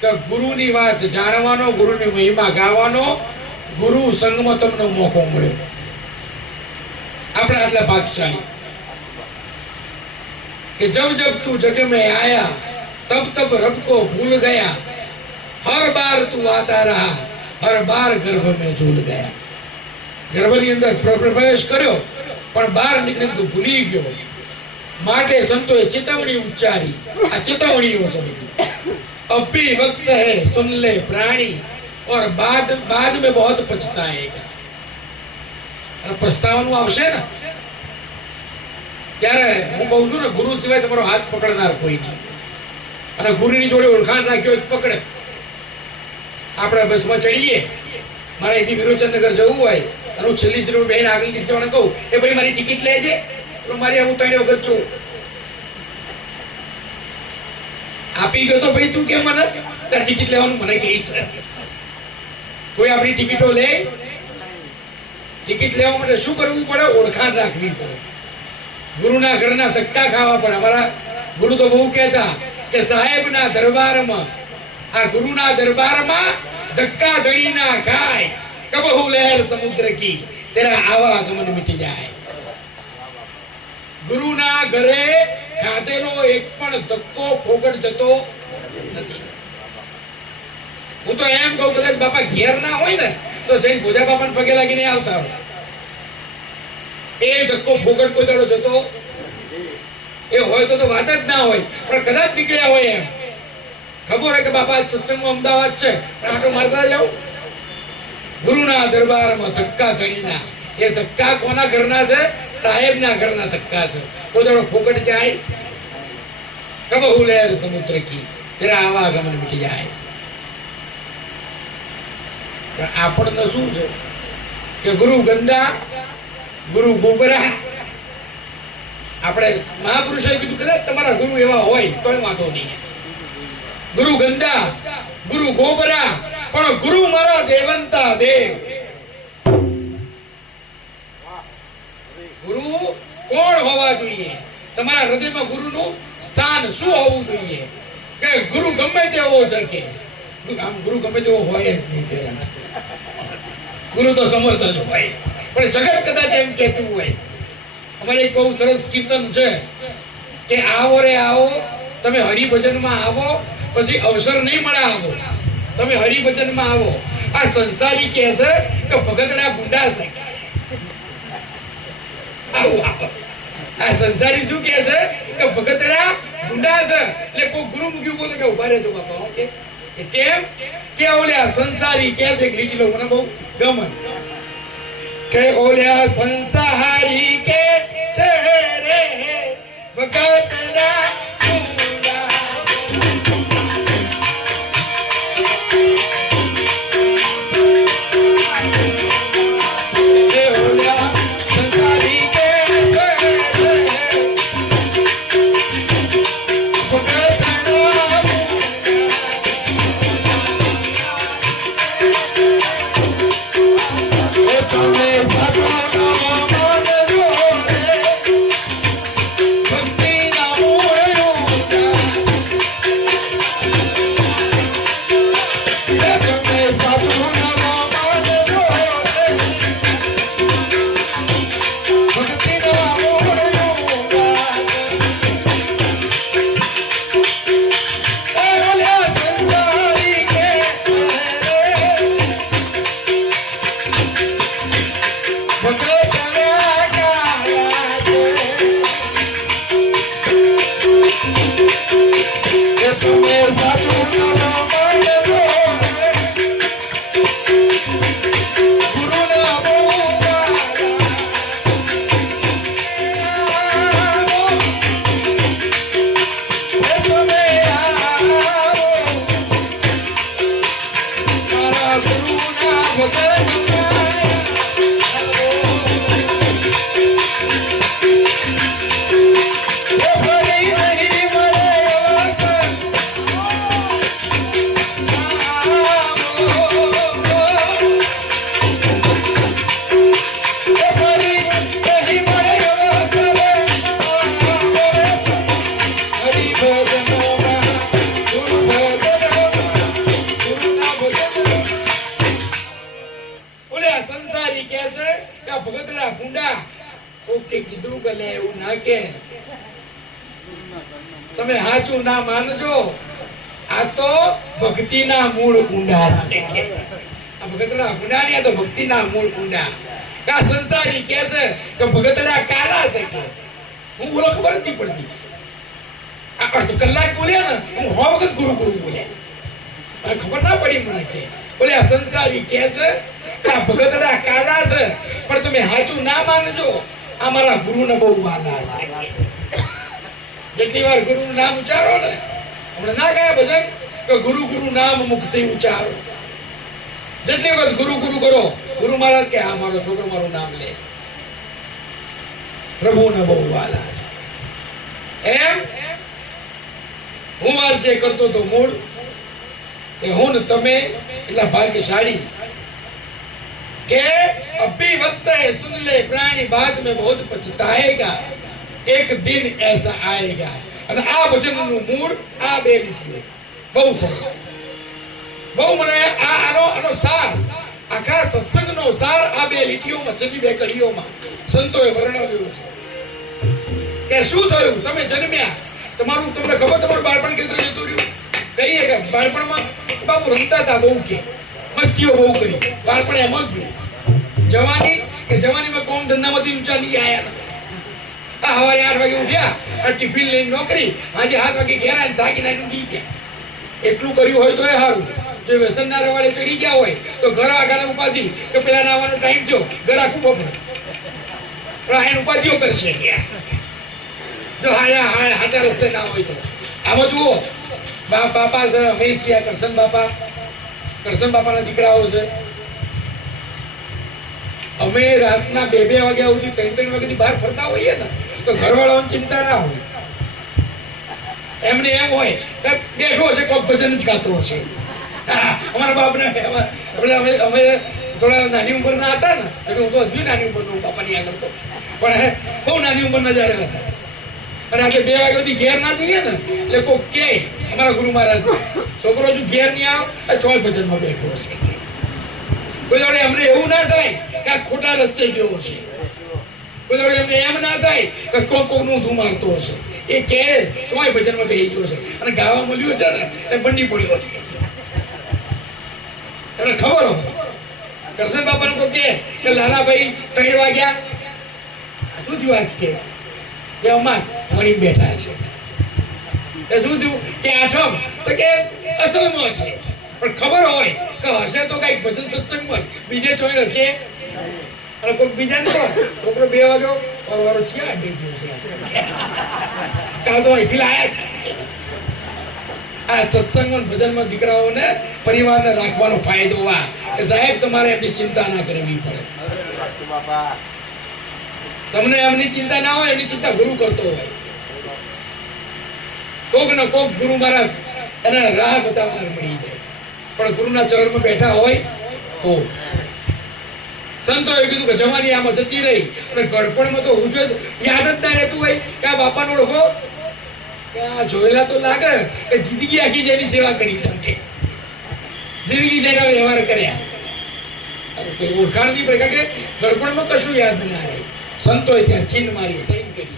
કે ગુરુની વાત જાણવાનો, ગુરુની મહિમા ગાવાનો, ગુરુ સંગમાં તમને મોકો મળ્યો. આપણે આટલા ભાગ્યશાળી कि जब जब तू जग में आया तब तब रब को भूल गया. हर बार तू आता रहा, हर बार गर्भ में झूल गया. गर्भની અંદર પ્રવેશ કર્યો પણ બહાર નીકળી તું ભૂલી ગયો. માટે સંતોએ ચેતવણી ઉચ્ચારી. આ ચેતવણીઓ છે. अब भी वक्त है सुन ले प्राणी और बाद में बहुत पछताएगा. અને પછતાવાનું આવશે ને ત્યારે હું કહું છું ને ગુરુ સિવાય તમારો હાથ પકડનાર કોઈ નહીં. અને ગુરુની જોડે ઓળખાણ રાખ્યો પકડે. આપણે બસમાં ચડીએ, મારે અહીંથી વિરોચનનગર જવું હોય અને હું છેલ્લી સીટ બેન આગળ દીધવાને કહું એ ભાઈ મારી ટિકિટ લેજે. તો મારી હું 3 વખત છું આપી ગયો તો ભાઈ તું કેમ મને તાર ટિકિટ લેવાનું મને કહે છે. કોઈ આપણી ટિકિટો લે? ટિકિટ લેવા માટે શું કરવું પડે? ઓળખાણ રાખવી પડે. ગુરુના ઘરના ધક્કા ખાવા પડે. અમારા ગુરુ તો બહુ કહેતા કે સાહેબના દરબારમાં, આ ગુરુના દરબારમાં ધક્કા ધડી ના ખાય. કબહુ લહેર સમુદ્ર કી તેરા આવાગમન મિટ જાય. ગુરુના ગુરુના ઘરે ખાધેલો એક પણ ધક્કો ફોગટ જતો નથી. હું તો એમ કહું કદાચ બાપા ઘેર ના હોય ને તો જઈને ભોજા બાપાને પગે લાગીને આવતા હોય. એ ધક્કો ફોગટ કોઈ દાડો જતો એ હોય તો વાત જ ના હોય, પણ કદાચ નીકળ્યા હોય એમ ખબર હોય કે બાપા સત્સંગમાં અમદાવાદ છે પણ આટો મારતા જાવ. ગુરુના દરબારમાં ધક્કા ધણીના, એ ધક્કા કોના ઘરના છે? સાહેબના ઘરના ધક્કા છે. કોઈ દાડો ફોગટ જાય? કબહુ લહેર સમુદ્ર કી તેરા આવાગમન મિટી જાય. આપણને શું છે કે ગુરુ ગંદા, ગુરુ ગોબરા. આપણે મહાપુરુષોએ કીધું કદાચ તમારા ગુરુ એવા હોય તોય વાંધો નહીં. ગુરુ ગંદા, ગુરુ ગોબરા, પણ ગુરુ મારા દેવંતા દેવ. ગુરુ કોણ હોવા જોઈએ? તમારા હૃદયમાં ગુરુનું સ્થાન શું હોવું જોઈએ? કે ગુરુ ગમે તેવો શકે, આમ ગુરુ ગમે તેવો હોય જ નહીં. ગુરુ તો સમર્થ જ હોય, પણ જગત કદાચ એમ કહેતું હોય. અમારે એક બહુ સરસ કીર્તન છે કે આવો રે આવો, તમે હરિભજનમાં આવો, પછી અવસર નહીં મળે આવો. તમે હરિભજનમાં આવો. આ સંસારી કહે છે કે ભગતડા ગુંડા છે. આવું આ સંસારી શું કહે છે કે ભગતડા ગુંડા છે. એટલે કોઈ ગુરુ મૂક્યું બોલે કે ઉભા રહેજો બાપા. ઓકે કેમ કે ઓલ્યા સંસારી કે છે લીટી લો મને બહુ ગમે કે ઓલ્યા સંસારી કે છે રે ભગતડા તમે હાચું ના માનજો. આ તો ભક્તિના મૂળ કુંડા છે. આ ભગતના કુંડા નહીં, આ તો ભક્તિના મૂળ કુંડા. કા સંસારી કહે છે કે ભગતના કાળા છે કે હું બોલો ખબર નથી પડતી. આ અડધો કલાક બોલ્યા ને હું હો વખત ગુરુ ગુરુ બોલ્યા, ખબર ના પડી મને. કે બોલે આ સંસારી કહે છે કે આ ભગતના કાળા છે, પણ તમે હાચું ના માનજો. આ મારા ગુરુને બહુ વાલા છે. જેટલી વાર ગુરુનું નામ ઉચ્ચારો ને, હમણાં ના ગયા ભજન કે ગુરુ ગુરુ નામ મુક્તિ ઉચ્ચારો. જેટલી વખત ગુરુ ગુરુ કરો, ગુરુ મહારાજ કે આ મારો છોકરો મારું નામ લે. પ્રભુને બહુ વાલા છે. એમ હું વાર જે કરતો તો મૂળ કે હું ને તમે એટલા ભાગ્યશાળી કે અભી वक्त है सुन ले प्राणी बाद में बहुत पछताएगा, एक दिन ऐसा आएगा. અને આ ભજનનું મૂળ આ બે લીટીઓ બહુ સરસ. બહુ મને આનો સાર, આખા સત્સંગનો સાર આ બે લીટીઓમાં, છેલ્લી બે કડીઓમાં સંતોએ વર્ણવ્યો છે કે કે શું થયું? તમે જન્મ્યા, તમારું તમને ખબર તમારું બાળપણ કેવું જતું રહ્યું? કહીએ કે બાળપણમાં બાપુ રમતા હતા, બહુ કે મસ્તીઓ બહુ કરી, બાળપણ એમ જ ગયું. જવાની કે જવાનીમાં કોમ ધંધામાંથી ઊંચા નહીં આયા. સવારે 8 વાગે ઉઠ્યા, ટિફિન લઈને નોકરી, આજે 7 વાગે ઘેર આવીને થાકીને ઊંઘી ગયા. એટલું કર્યું હોય તો એ સારું. જો વ્યસનના રવાડે ચડી ગયા હોય તો ઘર આગાને ઉપાધિ કે પેલા નાવાનો ટાઈમ થયો, ઘર આખું બપોર પણ એને ઉપાધિઓ કરશે. જો હાચા રસ્તે ના હોય તો આમાં જુઓ, બાપા છે, અમે છીએ કરશન બાપાના દીકરાઓ છે. અમે રાતના 2 વાગ્યા સુધી 3 વાગ્યાથી બહાર ફરતા હોઈએ ને તો ઘરવાળાઓની ચિંતા ના હોય. એમને એમ હોય કે બેઠો હશે, કોક ભજન જ ગાતો હશે. અમારા બાપને અમે થોડા નાની ઉંમરના હતા ને, હું તો હજુ નાની ઉંમરનો બાપાની આગળ તો, પણ બહુ નાની ઉંમરના જયારે હતા. અને આપણે 2 વાગ્યા સુધી ઘેર ના જઈએ ને એટલે કોક કે અમારા ગુરુ મહારાજ છોકરો જો ઘેર નહીં આવે, ચોય ભજનમાં બેઠો હશે. કોઈ જોડે અમને એવું ના થાય કે આ ખોટા રસ્તે ગયો છે. કોઈ જોડે અમને એમ ના થાય કે કોકનું ધૂ મારતો હશે. એ કે ચોય ભજનમાં બેસી ગયો છે અને ગાવા મળ્યું છે ને એ બંડી પડ્યો છે. એને ખબર હોય. કરશન બાપાને તો કે લાલાભાઈ 3 વાગ્યા શું થયું આજ કે અમાસ મળી બેઠા છે. એ શું થયું કે આઠમ તો કે અસલમાં છે. પણ ખબર હોય કે હશે તો કઈક ભજન સત્સંગમાં બીજે ચોય હશે. અને કોઈ બીજાને તો છોકરો 2 વાગ્યો પરવારો છે કાલ તો અહીંથી લાયા. આ સત્સંગમાં ભજનમાં દીકરાઓને પરિવારને રાખવાનો ફાયદો આ કે સાહેબ તમારે એમની ચિંતા ના કરવી પડે. તમને એમની ચિંતા ના હોય, એની ચિંતા ગુરુ કરતો હોય. કોક ને કોક ગુરુ મહારાજ એને રાહ બતાવનાર મળી જાય. પણ ગુરુના ચરણમાં બેઠા હોય તો સંતોએ કીધું કે જવાની આમાં જતી રહી અને ગડપણમાં તો હું જો યાદ જ ના રહેતું હોય કે આ બાપાનો ઓળખો કે આ જોયેલા તો લાગે કે જિંદગી આખી જેની સેવા કરી શકે, જિંદગી જેના વ્યવહાર કર્યા. ઓળખાણ નહીં પડે કે ગડપણમાં કશું યાદ ના રહે. સંતોએ ત્યાં ચીન મારી, સહી કરી.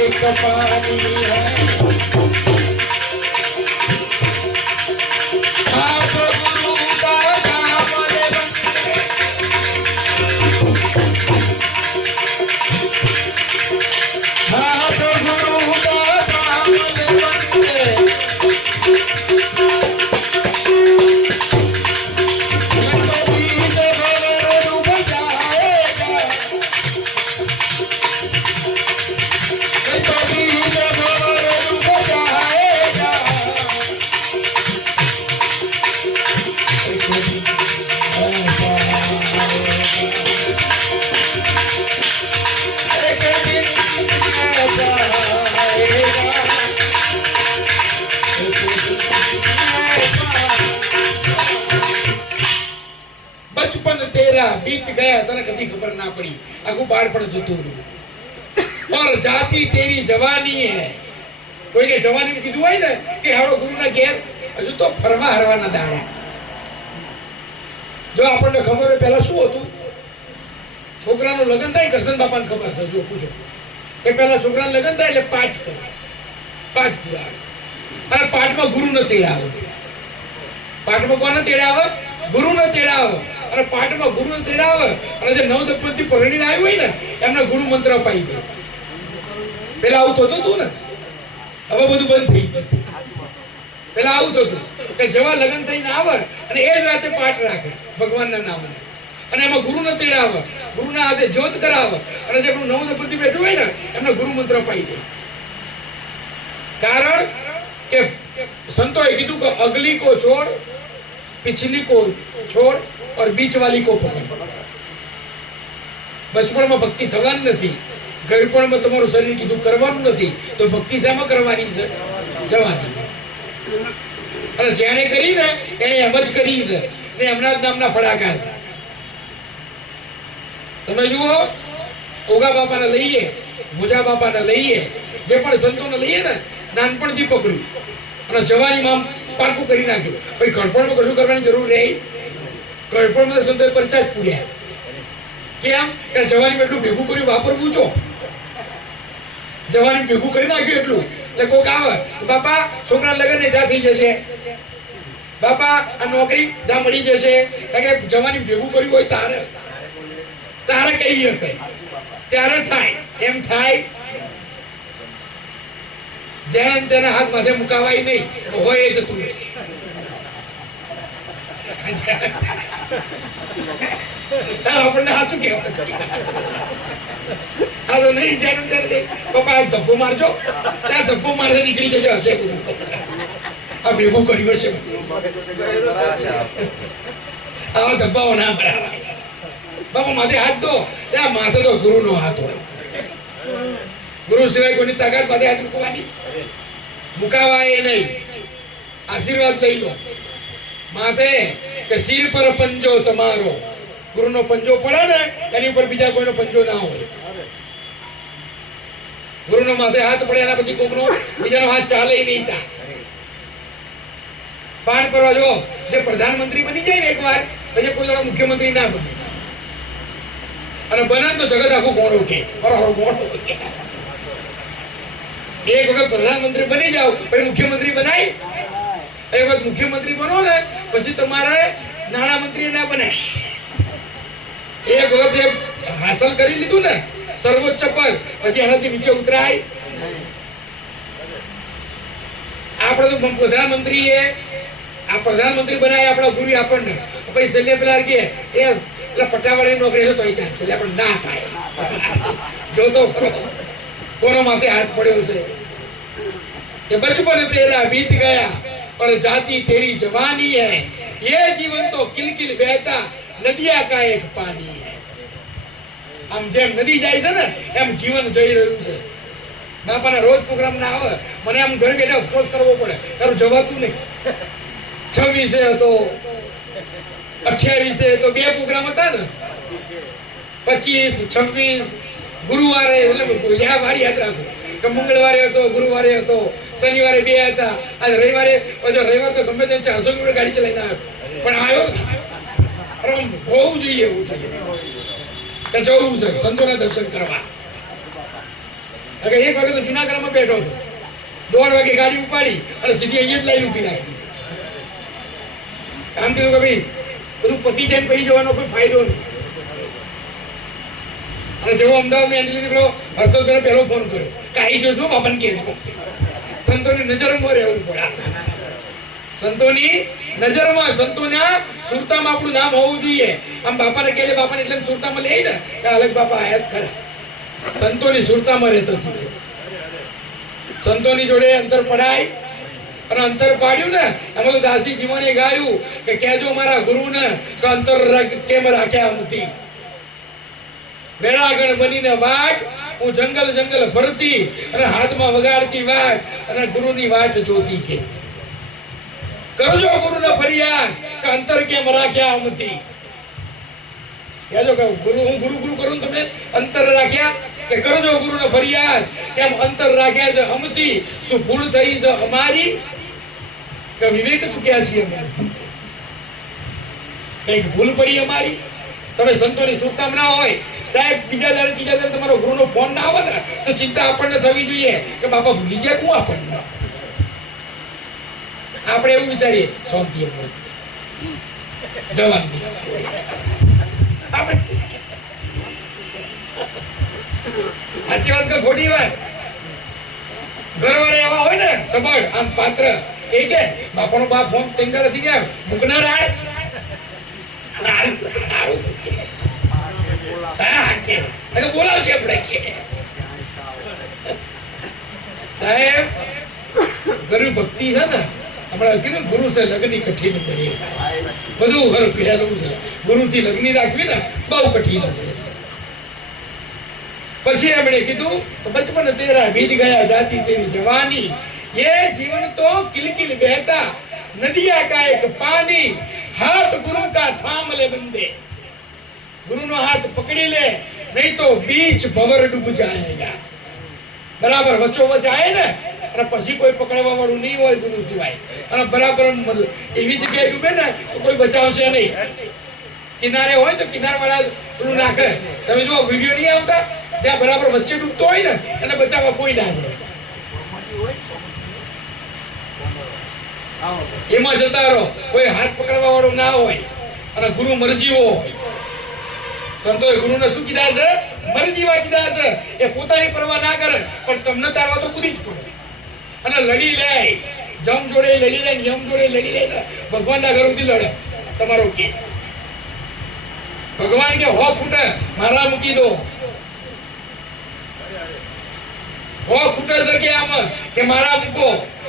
एक पानी है आप गुरु का नाम ले आप गुरु का नाम ले बचपन तेरा बीत गया तने कभी खबर ना पड़ी आगू बाळपण जતું રહ્યું और जाति तेरी जवानी है कोई के जवानी में कीधું હોય ને કે હારો ગુરુના ઘેર હજુ તો ફરવા હરવાના દાડા જો આપણને ખબર હોય પહેલા શું હતું છોકરાનું લગ્ન થાય કરશન બાપાને ખબર છે જો પૂછો કે પહેલા છોકરાનું લગ્ન થાય એટલે પાઠ કરે પાઠ પુરાવે અને પાઠમાં ગુરુ ન તેડાવે પાઠમાં કોને તેડાવે ગુરુ ન તેડાવે અને પાઠમાં ગુરુ ન તેડાવે અને જે નવ દંપતી પરણીને આવ્યું હોય ને એમને ગુરુ મંત્ર અપાઈ દે પેલા આવું થતું હતું ને હવે બધું બંધ થઈ ગયું પેલા આવું થતું કે જેવા લગ્ન થઈને આવે અને એ જ રાતે પાઠ રાખે ભગવાનના નામે, અને એમાં ગુરુને તેડાવે, ગુરુના હાથે જ્યોત કરાવે, અને જે નવ દંપતિ બેઠું હોય ને એમને ગુરુ મંત્ર પાઈ દે. કારણ કે સંતોએ કીધું કે અગલી કો છોડ, પિછલી કો છોડ और बीच वाली को पकड़. બચપણમાં ભક્તિ થવાની નથી, ગળપણમાં તમારું શરીર કીધું કરવાનું નથી, તો ભક્તિ શામાં કરવાની છે? જવાની. અને જેણે કરી ને એને એમ જ કરી છે ને એમના જ નામના ફડાકા છે. તમે જુઓ, ઓગા બાપાને લઈએ, ભોજા બાપાને લઈએ, જે પણ સંતોને લઈએ ને, નાનપણથી પકડ્યું અને જવાનીમાં પાકું કરી નાખ્યું. ભાઈ ગળપણમાં કશું કરવાની જરૂર રહી? ગળપણમાં સંતોએ પરચા જ પૂર્યા. કેમ કે જવાની એટલું ભેગું કર્યું, વાપરવું છો, જવાની ભેગું કરી નાખ્યું એટલું. એટલે કોક આવે, બાપા છોકરા લગ્ન ને જા થઈ જશે, બાપા આ નોકરી જા મળી જશે, કારણ કે જવાની ભેગું કર્યું હોય તારે તારે કહી શકે ત્યારે થાય. એમ થાય? જેને તેના હાથ માથે મુકાવાય નહીં, હોય એ જતું રહે. આપણને સાચું કહેવાય, હા તો નહીં. જેને ત્યારે પપ્પા એક ધબ્બો મારજો, ત્યાં ધબ્બો મારે નીકળી જશે, હશે આ ભેગું કર્યું હશે. આવા ધબ્બાઓ ના બરાબર. બાપા માથે હાથ દો, ત્યાં માથે તો ગુરુ નો હાથ હોય. ગુરુ સિવાય કોઈની તાકાત માથે હાથ મૂકવાની? મુકાવાય નહીં. આશીર્વાદ લઈ લો માથે કે સિર પર પંજો તમારો. ગુરુનો પંજો પડે ને એની ઉપર બીજા કોઈનો પંજો ના હોય. ગુરુનો માથે હાથ પડે એના પછી કોઈનો બીજાનો હાથ ચાલે નહીં. તા પાન કરવા જો, જે પ્રધાનમંત્રી બની જાય ને એકવાર, પછી કોઈ જણા મુખ્યમંત્રી ના બને. અને બને તો જગત આખું ગોળું કે એક વખત પ્રધાનમંત્રી બની જાવ પછી મુખ્યમંત્રી બનાય. એક વખત મુખ્યમંત્રી બનો ને પછી તમારે નાણામંત્રી ના બનાય. એક વખત જે હાંસલ કરી લીધું ને સર્વોચ્ચ પદ, પછી એનાથી નીચે ઉતરાય. આપણે તો પ્રધાનમંત્રી આ પ્રધાનમંત્રી બનાય આપણા ગુરુ આપણને, પછી છેલ્લે પેલા કે પટાવાળી નોકરી તો ચાલશે, પણ ના થાય. જોતો કોનો માથે હાથ પડ્યો છે કે બચપન તેરા बीत गया और जाती तेरी जवानी है, ये जीवन तो किलकिल बहता नदिया का एक पानी है. આમ જેમ નદી જાય છે ને એમ જીવન જઈ રહ્યું છે. બાપાના રોજ પ્રોગ્રામ ના આવે, મને આમ ઘર બેઠા અફસોસ કરવો પડે, તારું જવાતું નહીં. 26 હતો, 28 તો 2 પ્રોગ્રામ હતા ને, 25, 26 ગુરુવારે, એટલે વાર યાદ રાખો કે મંગળવારે હતો, ગુરુવારે હતો, શનિવારે 2 હતા, આજે રવિવારે. રવિવાર તો ગમે તેમ 400 કિલોમીટર ગાડી ચલાવીને આવ્યો, પણ આવ્યો હોવું જોઈએ. એવું કે જવું છે સંતોના દર્શન કરવા. એક વખત તો જુનાગઢમાં બેઠો હતો, 1:30 વાગે ગાડી ઉપાડી અને સીધી અહીંયા જ લાઈન ઉભી રાખી. કામ કીધું કે ભાઈ બધું પતિ જાય પછી જવાનો કોઈ ફાયદો નહીં. અને જેવો અમદાવાદ એન્ટ્રી નીકળ્યો, હર્ષદભાઈ પહેલો ફોન કર્યો કે આવી જશો બાપાને કહેજો. સંતોની નજરમાં રહેવું પડે. સંતોની નજરમાં, સંતોના સુરતામાં આપણું નામ હોવું જોઈએ. આમ બાપાને કહે, બાપાને એટલે સુરતામાં લે ને કે અલગ બાપા આયા જ ખરા. સંતોની સુરતામાં રહેતો છે. સંતોની જોડે અંતર પડાય, અને અંતર પાડ્યું ને એમાં તો દાસી જીવને ગાયું કે કહેજો મારા ગુરુને કે અંતર કેમ રાખ્યા નથી. વેરાગણ બનીને વાટ હું જંગલ જંગલ ફરતી, અને હાથમાં વગાડતી વાત અને ગુરુની વાટ જોતી. કે કરજો ગુરુને ફરિયાદ કે અંતર કેમ રાખ્યા નથી. કહેજો કે ગુરુ હું ગુરુ ગુરુ કરું, તમે અંતર રાખ્યા. કે કરજો ગુરુને ફરિયાદ કેમ અંતર રાખ્યા છે અમતી, શું ભૂલ થઈ છે અમારી કે વિવેક ચૂક્યા છીએ અમે, કઈક ભૂલ પડી અમારી. તમે સંતોની સુરતામાં ના હોય સાહેબ, બીજા દાડે ત્રીજા દાડે તમારો ગુરુનો ફોન ના આવે ને તો ચિંતા આપણને થવી જોઈએ કે બાપા ભૂલી ગયા કોણ આપણને. આપણે એવું વિચારીએ શાંતિ જવાની આપણે સાચી વાત કે ખોટી વાત. ઘરવાળા એવા હોય ને સબળ આમ પાત્ર એ કે બાપાનો બાપ ફોન ટેન્ડર નથી ગયા મુકનાર આડ બોલાવશે આપણે કે સાહેબ ગરીબ ભક્તિ છે ને આપણે કીધું ગુરુ છે લગ્ન કઠિન કરી બધું ઘર પહેલું છે ગુરુ થી લગ્ન રાખવી ને બહુ કઠિન છે પછી એમણે કીધું બચપન તેરા બીત ગયા જાતી તેરી જવાની ये जीवन तो किलकिल बहता नदिया का एक पानी हाथ गुरु का थाम ले बंदे गुरु नो हाथ पकड़ी ले नहीं तो बीच भवर डूब जाएगा बराबर वच्चो वच आए ने અને પછી કોઈ પકડવા વાળું નહીં હોય ગુરુ સિવાય અને બરાબર એવી જગ્યાએ ડૂબે ને તો કોઈ બચાવશે નહીં કિનારે હોય તો કિનારે વાળા પેલું નાખે તમે જો વિડિયો નહીં આવતા જ્યાં બરાબર વચ્ચે ડૂબતો હોય ને એને બચાવવા કોઈ ના આવે એમાં જતા રહો કોઈ હાથ પકડવા વાળું ના હોય અને ગુરુ મરજીવો હોય સંતોએ ગુરુને શું કીધા છે મરજીવા કીધા છે એ પોતાની પરવા ના કરે પણ તમને તારવા તો કૂદી જ પડે અને લડી લે જમ જોડે લડી લે નિયમ જોડે લડી લે ભગવાનના ઘર સુધી લડે તમારો કેસ ભગવાન કે હો ફૂટે મારા મૂકી દો હો ફૂટે છે કે આમ કે મારા મૂકો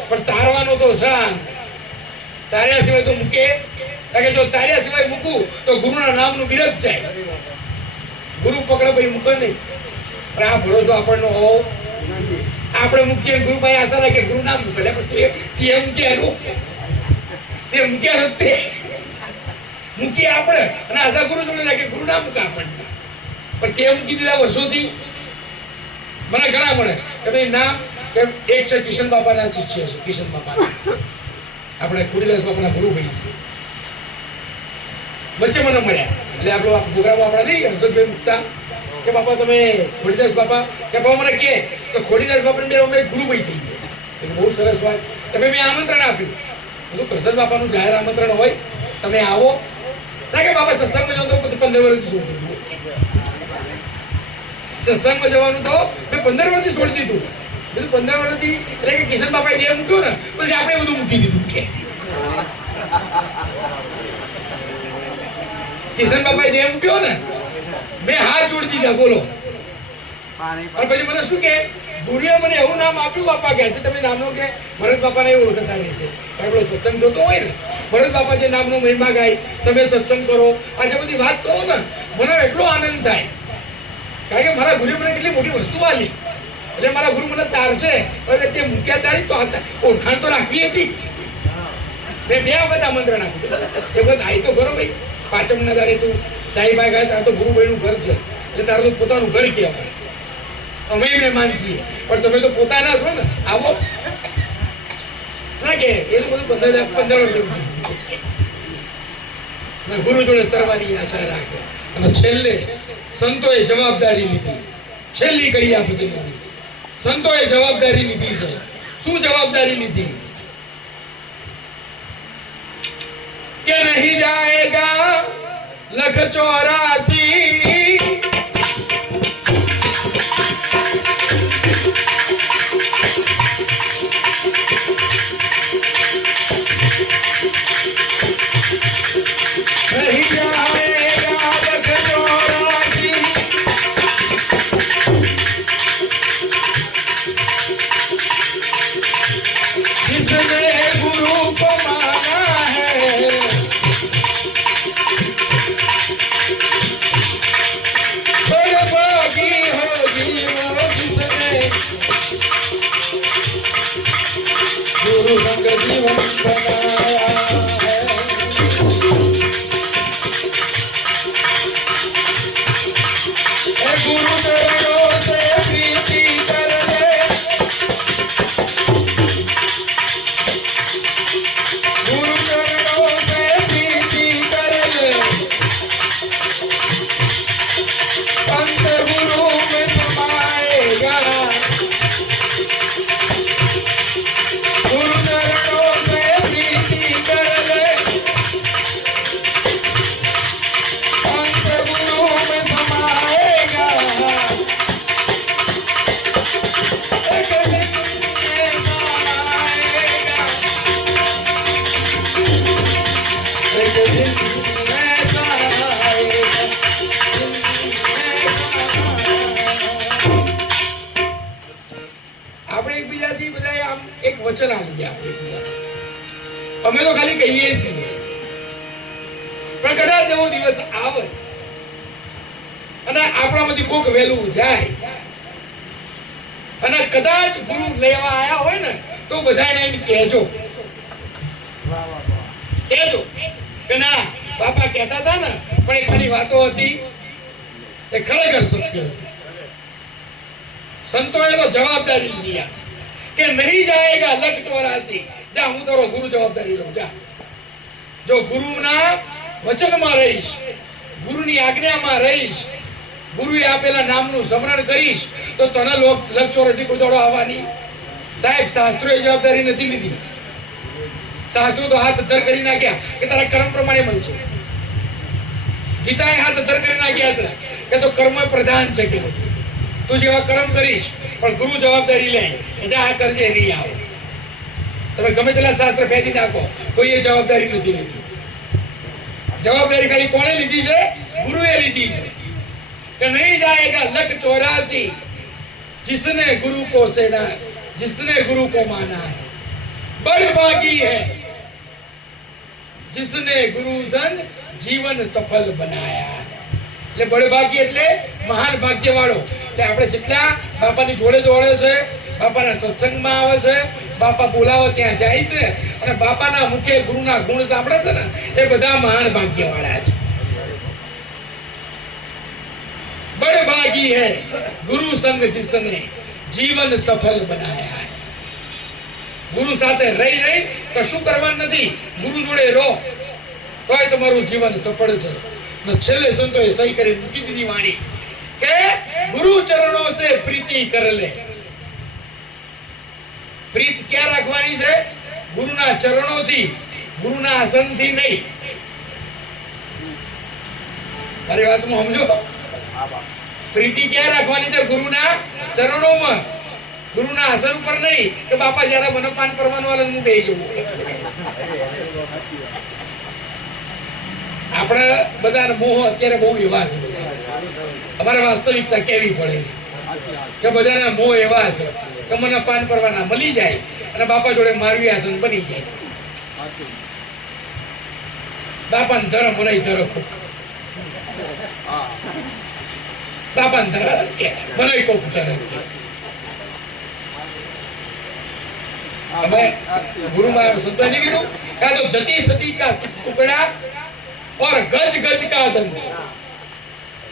પણ તારવાનો તો શાન તાર્યા સિવાય તો મૂકે કારણ કે જો તાર્યા સિવાય મૂકું તો ગુરુના નામનું વિરોધ જાય ગુરુ પકડે ભાઈ મૂકે નહીં પણ આ ભરોસો આપણનો હોવો આપણે મૂકીએ ગુરુભાઈ આશા રાખે ગુરુ નામ મૂકે પણ તે મૂકે એનું તે મૂકે તે મૂકીએ આપણે અને આશા ગુરુ જોડે રાખે ગુરુ ના મૂકે આપણને પણ તે મૂકી દીધા વર્ષોથી મને ઘણા મળે કે ભાઈ નામ કે એક છે કિશન બાપાના શિષ્ય છે કિશન બાપા આપણે ખોડીદાસ બાપાના ગુરુ ભાઈ છે વચ્ચે મને મળ્યા એટલે આપણો પ્રોગ્રામ આપણે નહીં હર્ષદભાઈ મૂકતા કે બાપા તમે ખોડીદાસ બાપા કે બાપા મને કે તો ખોડીદાસ બાપાને અમે ગુરુ ભાઈ થઈ ગયા એટલે બહુ સરસ વાત તમે મેં આમંત્રણ આપ્યું બધું કૃષ્ણ બાપાનું જાહેર આમંત્રણ હોય તમે આવો ના કે બાપા સત્સંગમાં જાઓ તો પછી 15 વર્ષથી છોડી દીધું સત્સંગમાં જવાનું તો મેં 15 વર્ષથી છોડી દીધું બધું 15 વર્ષથી એટલે કે કિશન બાપાએ જે મૂક્યું ને પછી આપણે બધું મૂકી દીધું કે કિશન બાપાએ જે મૂક્યો ને મેં હાથ જોડી દીધા બોલો અને પછી મને શું કે ગુરુએ મને એવું નામ આપ્યું બાપા કે તમે નામનો કે ભરત બાપાને એવું ઓળખતા રીતે આપણો સત્સંગ જોતો હોય ને ભરત બાપા જે નામનો મહિમા ગાય તમે સત્સંગ કરો આજે બધી વાત કરો ને મને એટલો આનંદ થાય કારણ કે મારા ગુરુએ મને કેટલી મોટી વસ્તુ આલી એટલે મારા ગુરુ મને તારશે એટલે તે મૂક્યા તારી તો ઓળખાણ તો રાખવી હતી મેં 2 વખત આમંત્રણ આપ્યું એ વખત આવી તો ખરો ભાઈ પાંચમના દાડે તું સાઈબાઈ ગયા તાર તો ગુરુભાઈનું ઘર છે એટલે તારું તો પોતાનું ઘર કહેવાય અમે મહેમાન છીએ પણ તમે તો પોતાના છો ને આવો ના કે એ બધું 15 વર્ષ ગુરુ જોડે તરવાની આશા રાખે અને છેલ્લે સંતોએ જવાબદારી લીધી છેલ્લી કરી આ પછી સંતોએ જવાબદારી લીધી છે શું જવાબદારી લીધી કે નહીં જાએગા લખ 84 नहीं जाएगा लख 84 जिसने गुरु को माना है बर्बादी होगी वो जिसने गुरु संग जीवन बनाया गुरु चरणों से प्रीति कर ले गुरु चरणों से प्रीति कर ले पंत गुरु में समाएगा गुरु चरणों से प्रीति આપણે એકબીજાથી બધા આમ એક વચન આપી ગયા. અમે તો ખાલી કહીએ છીએ, પણ કદાચ એવો દિવસ આવે અને આપણામાંથી કોક વહેલું જાય અને કદાચ ગુરુ લેવા આયા હોય ને તો બધાને એમ કહેજો કે ના બાપા કહેતા હતા ને પણ એ ખાલી વાતો હતી, એ ખરેખર સત્ય હતું. સંતોએ તો જવાબદારી લીધી કે નહીં જાયેગા લક 84. જા હું તારો ગુરુ જવાબદારી લઉં. જા, જો ગુરુના વચનમાં રહીશ, ગુરુની આજ્ઞામાં રહીશ, ગુરુએ આપેલા નામનું સ્મરણ કરીશ તો તને લક 84 કોઈ દોડો આવવાની. સાહેબ, શાસ્ત્રોએ જવાબદારી નથી લીધી. શાસ્ત્રો તો હાથ ધર કરી નાખ્યા કે તારા કર્મ પ્રમાણે મળશે. ગીતાએ હાથ ધર કરી નાખ્યા છે કે તો કર્મ પ્રધાન છે કે તું જેવા કર્મ કરીશ, પણ ગુરુ જવાબદારી લે કે જા આ કરજે નહીં આવો. તમે ગમે તેટલા શાસ્ત્ર ફેંકી નાખો, કોઈએ જવાબદારી નથી લીધી. જવાબદારી ખાલી કોણે લીધી છે? ગુરુએ લીધી છે કે નહીં જાયેગા લક 84. जिसने गुरु को सेना, जिसने गुरु को माना है बड़भागी है, जिसने गुरु जन जीवन सफल बनाया. એટલે બળભાગી એટલે મહાન ભાગ્યવાળો. એટલે આપણે જેટલા બાપાની જોડે દોડે છે, બાપાના સત્સંગમાં આવે છે, બાપા બોલાવે ત્યાં જાય છે અને બાપાના મુખે ગુરુના ગુણ સાંભળે છે ને, એ બધા મહાન ભાગ્યવાળા છે. बड़भागी है गुरु संग जिसने जीवन सफल बनाया है. ગુરુ સાથે રહી રહી કશું કરવાનું નથી, ગુરુ જોડે રહો તોય તમારું જીવન સફળ છે. છેલ્લે સંતોએ સહી કરી મૂકી દીધી વાણી કે ગુરુ ચરણો સે પ્રીતિ કર લે. પ્રીત ક્યાં રાખવાની છે? ગુરુના ચરણોથી, ગુરુના આસનથી નહીં. મારી વાતમાં સમજો. પ્રીતિ ક્યાં રાખવાની છે? ગુરુના ચરણોમાં, ગુરુના આસન ઉપર નહીં કે બાપા જયારે મને પાન કરવાનું વાળા હું બેહી જવું. આપણે બધા મોહ અત્યારે બહુ એવા છે, અમારે વાસ્તવિકતા કેવી પડે છે કે બધાના મોહ એવા છે કે મને પાન કરવાના મળી જાય અને બાપા જોડે મારવી આસન બની જાય. બાપાને ધરમ નહીં ધરમ, બાપાને ધરમ કે ભલે કોક ધરમ કે. હવે ગુરુ મહારાજ સંતોએ કીધું કે તો જતી સતી કા ટુકડા और गज गज का दंड.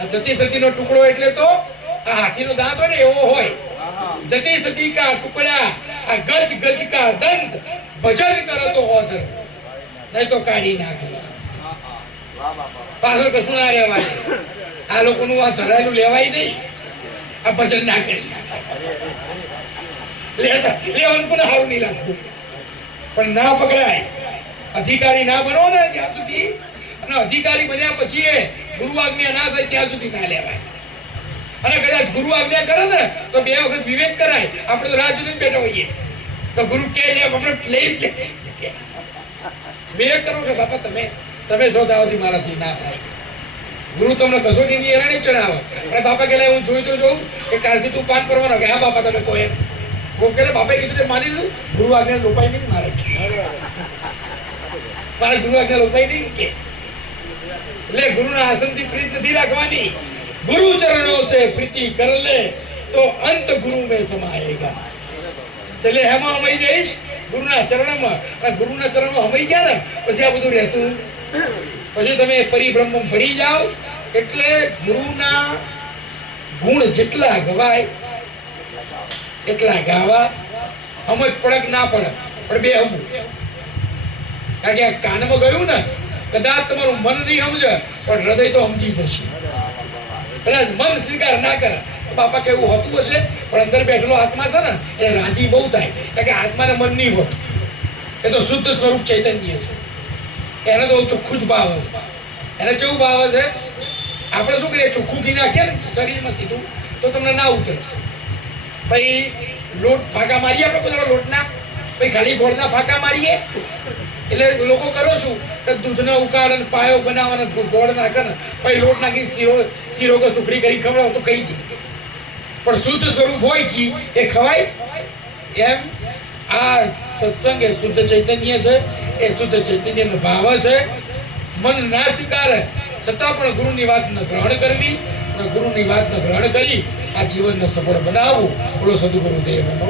આ જતી સતી નો ટુકડો એટલે તો આ હાથીનો દાંત હોય ને એવો હોય. જતી સતી કા ટુકડા, આ ગજ ગજ કા દંડ, ભજન કરો તો ઓધર, નહીં તો કાઢી નાખે. પાછળ કશું ના રહેવાય. આ લોકોનું આ ધરાયેલું લેવાય નહીં, આ ભજન ના કરી લેવાનું પણ સારું નહીં લાગતું, પણ ના પકડાય. અધિકારી ના બનો ને ત્યાં સુધી, અને અધિકારી બન્યા પછી એ ગુરુ આજ્ઞા ના થાય ત્યાં સુધી ના લેવાય. અને કદાચ ગુરુ આજ્ઞા કરે ને તો બે વખત વિવેક કરાય. આપણે તો રાહ જોઈને બેઠા હોઈએ તો ગુરુ કે આપણે લઈ લે. વિવેક કરો કે બાપા તમે જો દાવાથી મારાથી ના થાય. ગુરુ તમને કસોટીની એરાણી ચડાવે અને બાપા કે હું જોઈ તો જોઉં કે કાલથી તું પાન કરવાનો કે હા બાપા તમે કહો એમ. બાપાએ કીધું માની લીધું. ગુરુ આજ્ઞા લોપાઈ નહીં મારે, મારા ગુરુ આજ્ઞા લોપાઈ નહીં કે. એટલે ગુરુના આસનથી પ્રીત નથી રાખવાની. ગુરુ ચરણો સે પ્રીતિ કર લે તો અંત ગુરુ में समाएगा. છેલ્લે હેમાં હમાઈ જઈશ ગુરુના ચરણમાં. અને ગુરુના ચરણમાં હમાઈ ગયા ને પછી આ બધું રહેતું. પછી તમે પરિબ્રહ્મ ભળી જાઓ. એટલે ગુરુના ગુણ જેટલા ગવાય એટલા ગાવા. સમજ પડક ના પડે પણ બે હમું. કારણ કે આ કાનમાં ગયું ને કદાચ તમારું મન નહીં સમજે પણ હૃદય તો સમજી જશે. કદાચ મન સ્વીકાર ના કરે બાપા કેવું હોતું હશે પણ અંદર બેઠેલો આત્મા છે ને એ રાજી બહુ થાય. કારણ કે આત્માને મન નહીં હોતું, એ તો શુદ્ધ સ્વરૂપ ચૈતન્ય છે. એને તો ચોખ્ખું જ ભાવ છે. એને કેવું ભાવ છે? આપણે શું કરીએ, ચોખ્ખું ઘી નાખીએ ને શરીરમાં સીધું તો તમને ના ઉતરે. ભાઈ લોટ ફાંકા મારીએ આપણે કોઈ લોટના, ભાઈ ખાલી ગોળના ફાંકા મારીએ એટલે લોકો કરો શું કે દૂધનો ઉકાળ અને પાયો બનાવવાનો ગોળ નાખે ને પછી લોટ નાખી શીરો કે સુખડી કરી ખવડાવો તો કઈ દી, પણ શુદ્ધ સ્વરૂપ હોય કી એ ખવાય. એમ આ સત્સંગ એ શુદ્ધ ચૈતન્ય છે, એ શુદ્ધ ચૈતન્યનો ભાવ છે. મન ના સ્વીકારે છતાં પણ ગુરુની વાતને ગ્રહણ કરવી અને ગુરુની વાતને ગ્રહણ કરી આ જીવનને સફળ બનાવવું. બોલો સદગુરુદેવનો